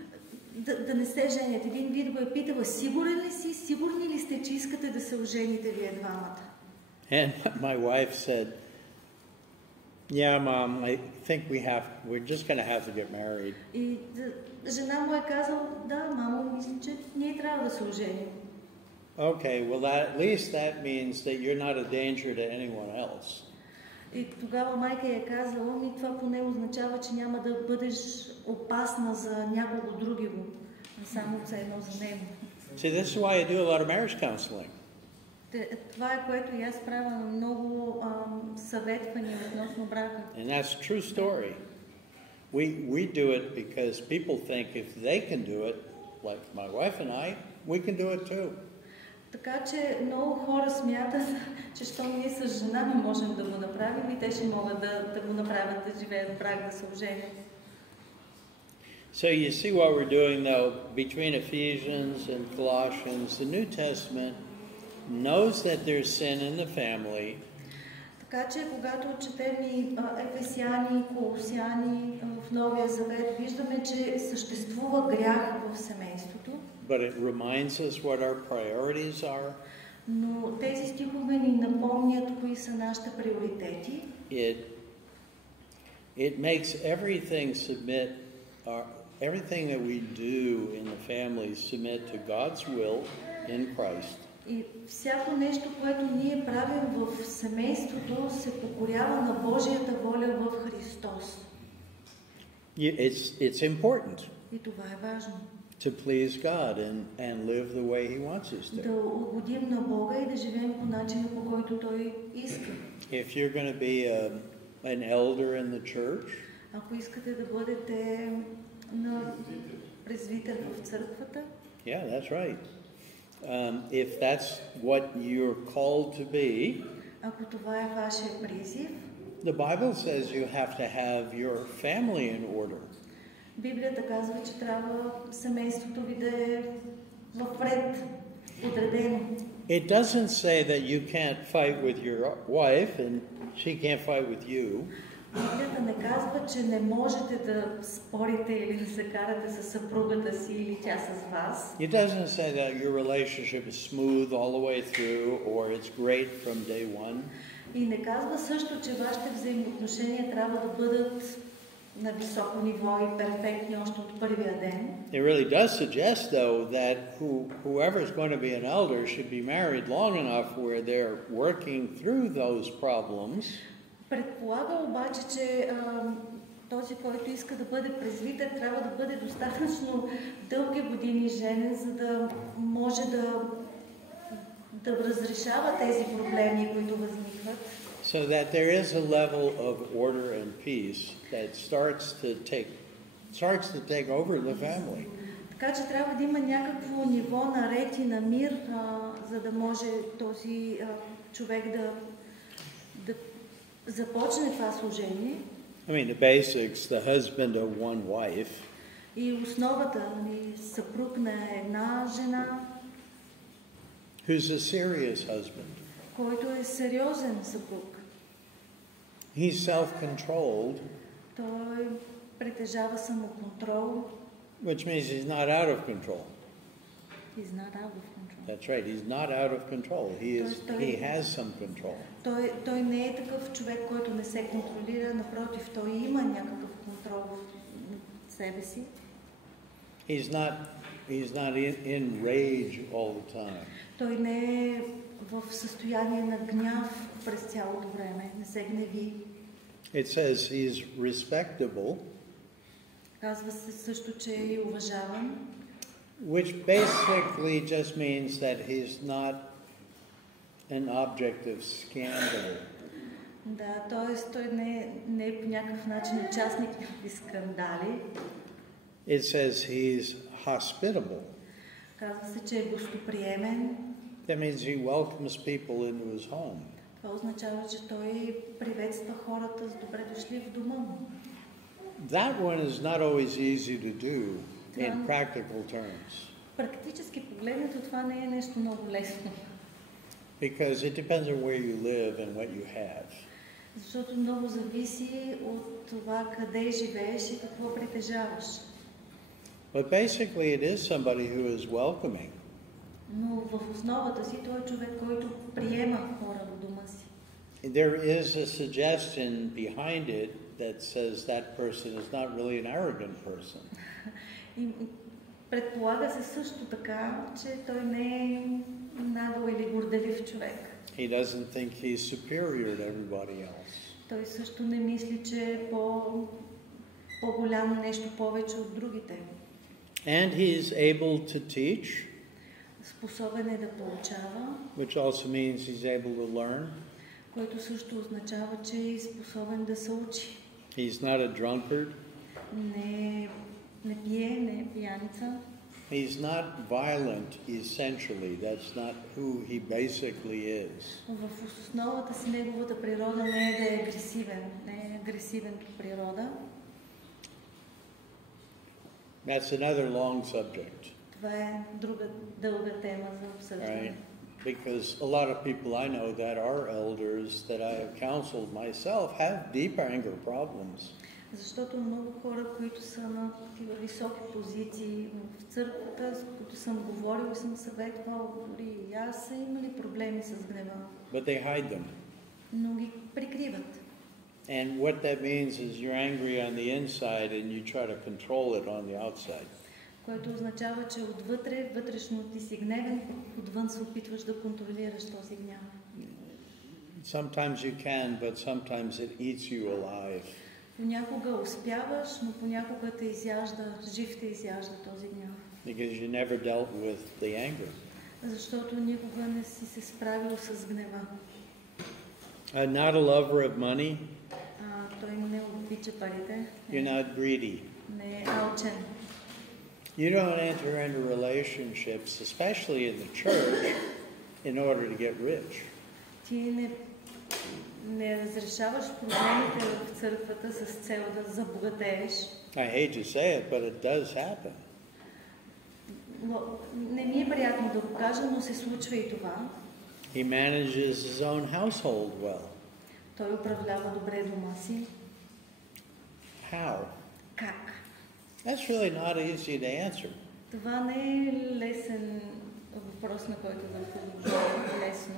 Да не се женят. Един вид го е питала: сигурни ли сте, че искате да се ожените вие двамата? And my wife said, "Yeah, Mom, I think we're just going to have to get married." И жена му е казала: да, мамо, мисля, че ние трябва да се оженим. Okay, well at least that means that you're not a danger to anyone else. И тогава майка е казала: това поне означава, че няма да бъдеш опасна за някого другиго, а само за едно за него. See, this is why I do a lot of marriage counseling. Това е което и аз правя много съветвания относно брака. And that's a true story. We do it because people think if they can do it, like my wife and I, we can do it too. Така че много хора смятат, че щом ние с жена не можем да го направим, и те ще могат да го направят, да живеят в брак, да се оженят. So you see what we're doing though, between Ephesians and Colossians, the New Testament knows that there's sin in the family. Така че, когато четем и Ефесяни, Колосяни в Новия Завет, виждаме, че съществува грях в семейството. But it reminds us what our priorities are. Но тези стихове ни напомнят кои са нашите приоритети. It makes everything submit, everything that we do in the family submit to God's will in Christ. И всяко нещо, което ние правим в семейството, се покорява на Божията воля в Христос. It's important. И това е важно. To please God and live the way He wants us to. Да угодим на Бога и да живеем по начина, по който Той иска. If you're going to be an elder in the church, ако искате да бъдете на презвитер в църквата, yeah, that's right. If that's what you're called to be, ако това е вашия призив, the Bible says you have to have your family in order. Библията казва, че трябва семейството ви да е в ред, подредено. It doesn't say that you can't fight with your wife and she can't fight with you. Библията не казва, че не можете да спорите или да се карате с съпругата си или тя с вас. It doesn't say that your relationship is smooth all the way through or it's great from day one. И не казва също, че вашите взаимоотношения трябва да бъдат на високо ниво и перфектни още от първия ден. It really does suggest, though, that whoever is going to be an elder should be married long enough where they're working through those problems. Предполага обаче, че този, който иска да бъде презвитер, трябва да бъде достатъчно дълги години женен, за да може да разрешава тези проблеми, които възникват. So that there is a level of order and peace that starts to take over the family. Така че трябва да има някакво ниво на ред и на мир, за да може този човек да започне това служение. I mean, the basics, the husband of one wife. И основата, съпруг на една жена, who's a serious husband. Който е сериозен съпруг. He's self-controlled. Той притежава самоконтрол. Which means he's not out of control. He's not out of control. That's right. He's not out of control. He has some control. Той не е такъв човек, който не се контролира. Напротив, той има някакъв контрол в себе си. He's not in rage all the time. Той не е в състояние на гняв през цялото време. Не се гневи. It says he's respectable. Казва се също, че е уважаван. Which basically just means that he's not an object of scandal. Да, т.е. той не е по някакъв начин участник в скандали. It says he's hospitable. Казва се, че е гостоприемен. That means he welcomes people into his home. Това означава, че той приветства хората с добре дошли в дома му. That one is not always easy to do in practical terms. Практически погледнато това не е нещо много лесно. Because it depends on where you live and what you have. Защото много зависи от това къде живееш и какво притежаваш. But basically it is somebody who is welcoming. Но в основата си той е човек, който приема хора в дома си. There is a suggestion behind it that says that person is not really an arrogant person. И предполага се също така, че той не е нагъл или горделив човек. He doesn't think he's superior to everybody else. Той също не мисли, че е по-голямо нещо повече от другите. And he is able to teach. Способен е да поучава. Which also means he's able to learn. Което също означава, че е способен да се учи. He's not a drunkard. Не пие, не е пияница. He's not violent essentially. That's not who he basically is. В основата си неговата природа не е да е агресивен, не е агресивен по природа. That's another long subject. Това е друга дълга тема за обсъждане. Right? Because a lot of people I know that are elders leaders that I have counseled myself have deep anger problems. Защото много хора, които са на такива високи позиции в църквата, с които съм говорил и съм съветвал, дори и аз, са имали проблеми с гнева. But they hide them. Но ги прикриват. And what that means is you're angry on the inside and you try to control it on the outside. Което означава, че отвътре, вътрешно ти си гневен, отвън се опитваш да контролираш този гняв. Sometimes you can, but sometimes it eats you alive. Понякога успяваш, но понякога те изяжда, жив те изяжда този гняв. Because you never dealt with the anger. Защото никога не си се справил с гнева. Not a lover of money. Той не обича парите. You're not greedy. Не е алчен. You don't enter into relationships, especially in the church, in order to get rich. Ти не разрешаваш проблемите в църквата с цел да забогатееш. I hate to say it, but it does happen. Не ми е приятно да го кажа, но се случва и това. He manages his own household well. Той управлява добре дома си. How? Как? That's really not easy to answer. Това не е лесен въпрос, на който да отговоря лесно.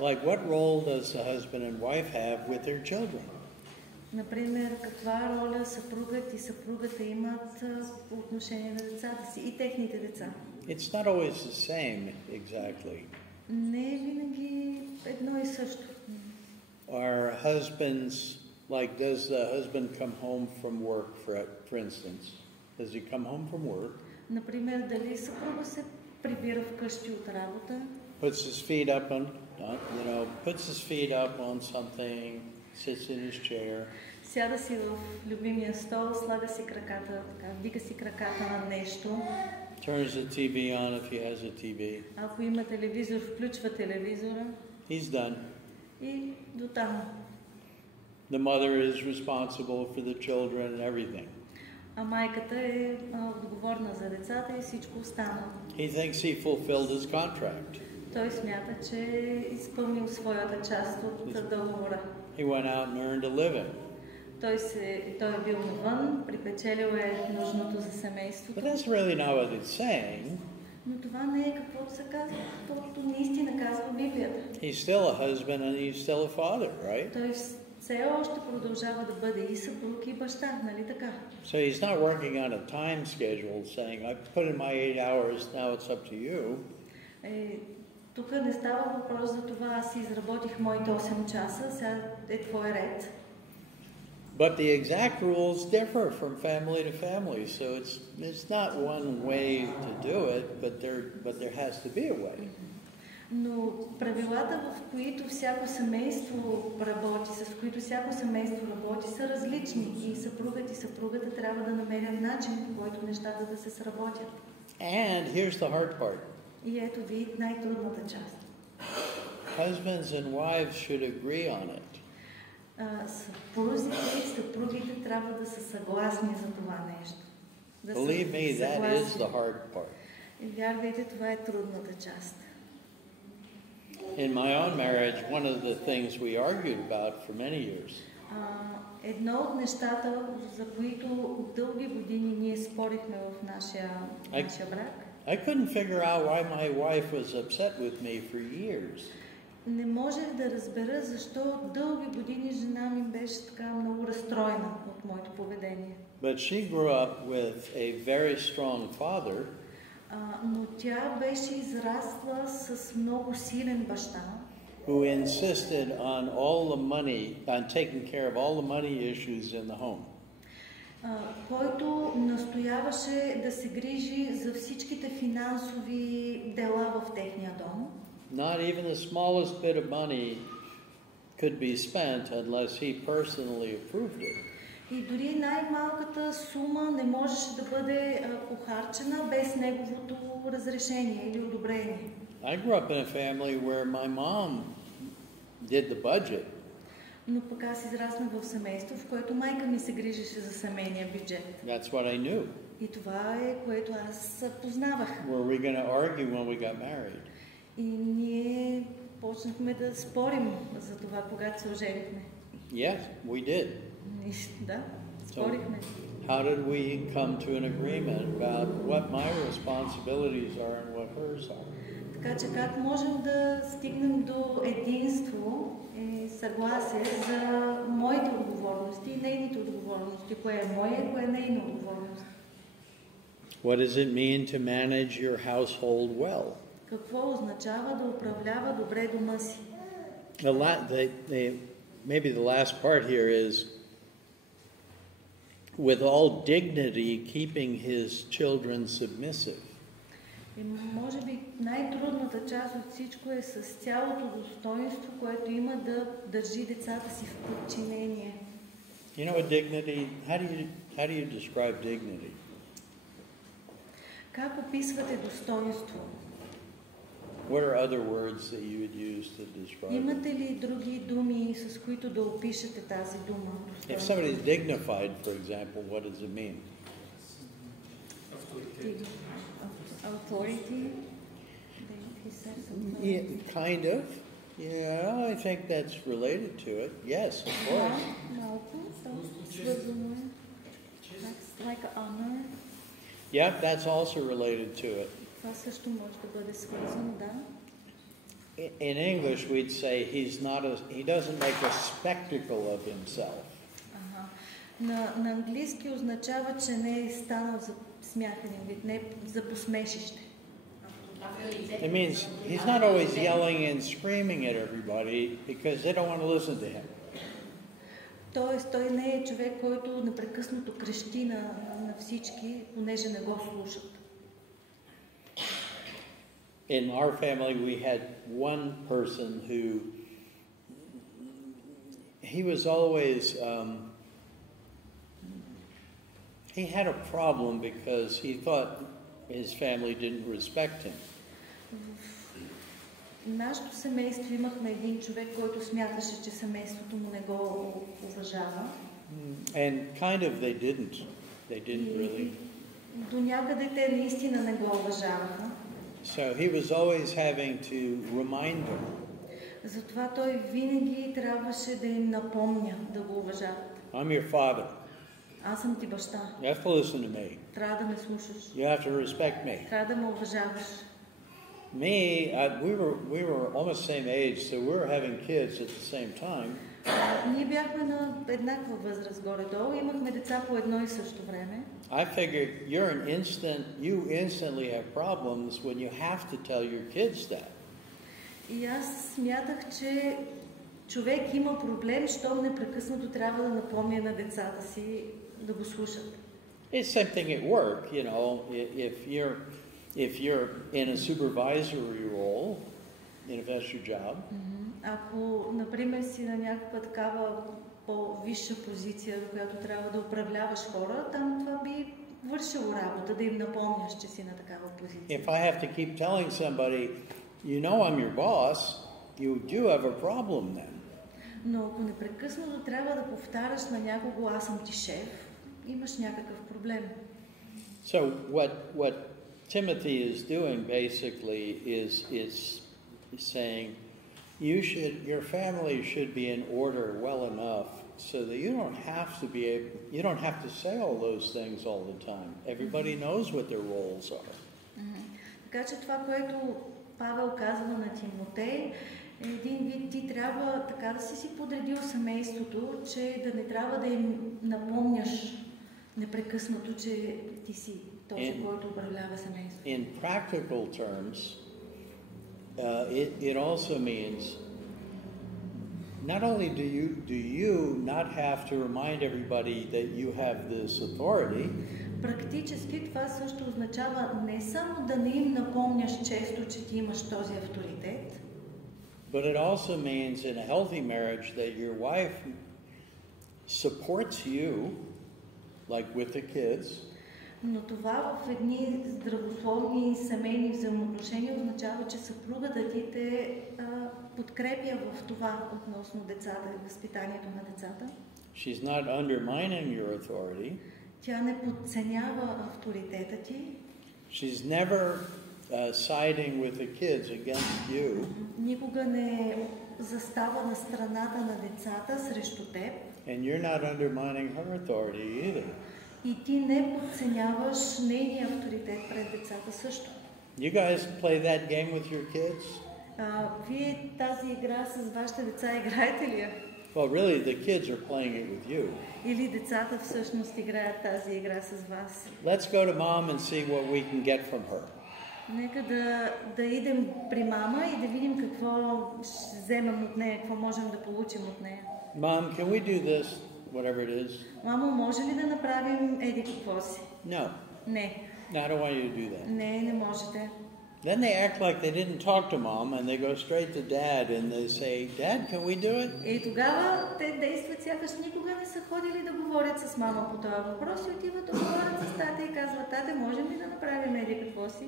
Like, what role does the husband and wife have with their children? Например, каква роля съпругът и съпругата имат по отношение на децата си и техните деца? It's not always the same exactly. Не е винаги едно и също. Our husbands, like, does the husband come home from work, for instance? Does he come home from work? Например, дали съпруга се прибира вкъщи от работа? Puts his feet up on, puts his feet up on something, sits in his chair. Сяда си в любимия стол, слага си краката, така, вдига си краката на нещо. Turns the TV on if he has a TV. Ако има телевизор, включва телевизора. He's done. И до там. The mother is responsible for the children and everything. А майката е отговорна за децата и всичко останало. He thinks he fulfilled his contract. Той смята, че е изпълнил своята част от договора. He went out and earned a living. Той е бил навън, припечелил е нужното за семейството. But that's really not what it's saying. Но това не е каквото се казва, каквото наистина казва Библията. He's still a husband and he's still a father, right? Той все още продължава да бъде и съпруг и баща, нали така? So he's not working on a time schedule saying, I've put in my 8 hours, now it's up to you. Тук не става въпрос за това, аз изработих моите 8 часа, сега е твой ред. But the exact rules differ from family to family, so it's not one way to do it, but there has to be a way. Но правилата, в които всяко семейство работи, с които всяко семейство работи, са различни и съпругът и съпругата трябва да намерят начин, по който нещата да се сработят. And here's the hard part. И ето ви най-трудната част. Husbands and wives should agree on it. Съпрузите и съпругите трябва да са съгласни за това нещо. Да Believe me, that is the hard part. И вярвайте, това е трудната част. In my own marriage, one of the things we argued about for many years. Едно от нещата, за които дълги години ние спорихме в нашия брак. I couldn't figure out why my wife was upset with me for years. Не можех да разбера защо дълги години жена ми беше така много разстроена от моето поведение. But she grew up with a very strong father. Но тя беше израсла с много силен баща. Who insisted on taking care of all the money issues in the home. Който настояваше да се грижи за всичките финансови дела в техния дом. Not even the smallest bit of money could be spent unless he personally approved it. И дори най-малката сума не можеше да бъде похарчена без неговото разрешение или одобрение. I grew up in a family where my mom did the budget. Но пък аз израснах в семейство, в което майка ми се грижеше за семейния бюджет. That's what I knew. И това е, което аз познавах. Were we going to argue when we got married? И ние почнахме да спорим за това, когато се оженихме. Yes, we did. Да, спорихме. How did we come to an agreement about what my responsibilities are and what hers are? Така че как можем да стигнем до единство и съгласие за моите отговорности и нейните отговорности, кое е моя и кое е нейна отговорност? What does it mean to manage your household well? Какво означава да управлява добре дома си? Maybe the last part here is, with all dignity, keeping his children submissive. И може би най-трудната част от всичко е с цялото достоинство, което има да държи децата си в подчинение. You know what dignity, how do you describe dignity? Как описвате достоинство? What are other words that you would use to describe it? Имате ли други думи, с които да опишете тази дума? If somebody's dignified, for example, what does it mean? Authority? He said something. Yeah, kind of. Yeah, I think that's related to it. Yes, of course. Малко, свързано е. Like honor. Yeah, that's also related to it. Това също може да бъде свързано, да. In English, we'd say he doesn't make a spectacle of himself. На английски означава, че не е станал за смяхане, не за посмешище. It means he's not always yelling and screaming at everybody because they don't want to listen to him. Тоест, той не е човек, който непрекъснато крещи на всички, понеже не го слушат. In our family, we had one person who he was always he had a problem because he thought his family didn't respect him. В нашето семейство имахме един човек, който смяташе, че семейството му не го уважава. And kind of they didn't. They didn't really. До някъде те наистина не го уважаваха. So he was always having to remind them. Затова той винаги трябваше да им напомня да го уважават. I'm your father. Аз съм ти баща. You have to listen to me. Трябва да ме слушаш. You have to respect me. Трябва да ме уважаваш. We were almost the same age, so we were having kids at the same time. Ние бяхме на еднаква възраст горе-долу, имахме деца по едно и също време. I figured you instantly have problems when you have to tell your kids that. И аз смятах, че човек има проблем, щом непрекъснато трябва да напомня на децата си да го слушат. It's same thing at work, you know, if you're in a supervisory role, if that's your job. Ако, например, си на някаква такава по-висша позиция, в която трябва да управляваш хора, там това би вършило работа, да им напомняш, че си на такава позиция. If I have to keep telling somebody, you know I'm your boss, you do have a problem then. Но ако непрекъснато трябва да повтаряш на някого, аз съм ти шеф, имаш някакъв проблем. So what Timothy is doing basically is saying your family should be in order well enough so that you don't have to say all those things all the time. Everybody knows what their roles are. Така че това, което Павел казва на Тимотей, е един вид, ти трябва така да си подредил семейството, че да не трябва да им напомняш непрекъснато, че ти си този, който управлява семейството. In practical terms, it also means not only do you not have to remind everybody that you have this authority. Практически това също означава не само да не им напомняш често, че ти имаш този авторитет, but it also means in a healthy marriage that your wife supports you, like with the kids. Но това в едни здравословни семейни взаимоотношения означава, че съпругата ти те подкрепя в това относно децата и възпитанието на децата. She's not undermining your authority. Тя не подценява авторитета ти. She's never siding with the kids against you. Никога не застава на страната на децата срещу теб. And you're not undermining her authority either. И ти не подценяваш нейния авторитет пред децата също. You guys play that game with your kids? Вие тази игра с вашите деца играете ли я? Well, really, the kids are playing it with you. Или децата всъщност играят тази игра с вас? Let's go to mom and see what we can get from her. Нека да идем при мама и да видим какво ще вземем от нея, какво можем да получим от нея. Mom, can we do this, whatever it is? Мамо, може ли да направим еди какво си? No. Не. No, I don't want you to do that. Не можете. Then they act like they didn't talk to mom and they go straight to dad and they say, Dad, can we do it? И тогава те действат сякаш никога не са ходили да говорят с мама по това въпрос и отиват да говорят с тата и казват, тате, можем ли да направим еди какво си?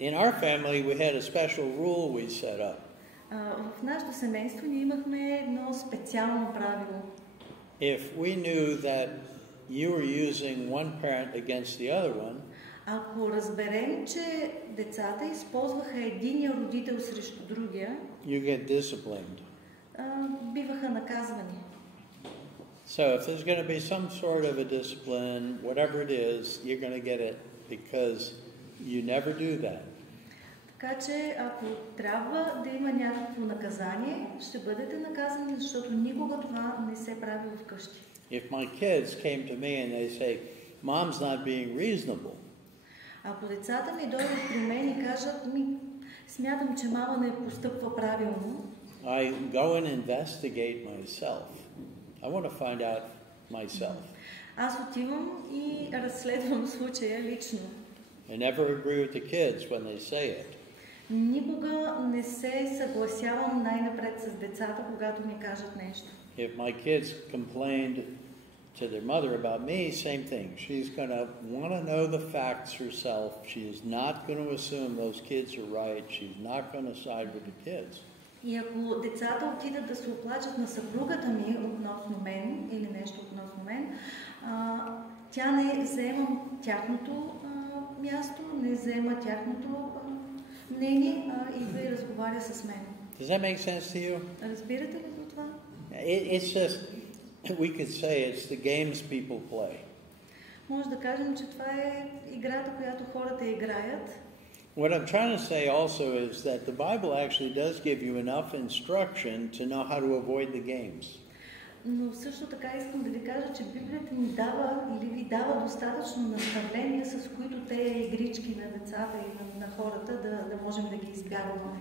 In our family, we had a special rule we set up. В нашето семейство ние имахме едно специално правило. If we knew that you were using one parent against the other one, Ако разберем, че децата използваха единия родител срещу другия, you get disciplined. Биваха наказвани. So if there's going to be some sort of a discipline, whatever it is, you're going to get it because you never do that. Така че, ако трябва да има някакво наказание, ще бъдете наказани, защото никога това не се прави вкъщи. If my kids came to me and they say, Mom's not being reasonable, Ако децата ми дойдат при мен и кажат, смятам, че мама не постъпва правилно, I go and investigate myself. I want to find out myself. аз отивам и разследвам случая лично. I never agree with the kids when they say it. Никога не се съгласявам най-напред с децата, когато ми кажат нещо. If my kids complained to their mother about me, same thing. She's going to want to know the facts herself. She is not going to assume those kids are right. She's not going to side with the kids. И ако децата отидат да се оплачат на съпругата ми относно мен или нещо относно мен, тя не взема тяхното място, не взема тяхното мнение, идва и разговаря с мен. Does that make sense to you? Разбирате ли го това? It's just, we could say it's the games people play. Може да кажем, че това е играта, която хората играят. What I'm trying to say also is that the Bible actually does give you enough instruction to know how to avoid the games. Но също така искам да ви кажа, че Библията ни дава или ви дава достатъчно наставления, с които те игрички на децата и на хората да можем да ги избягваме.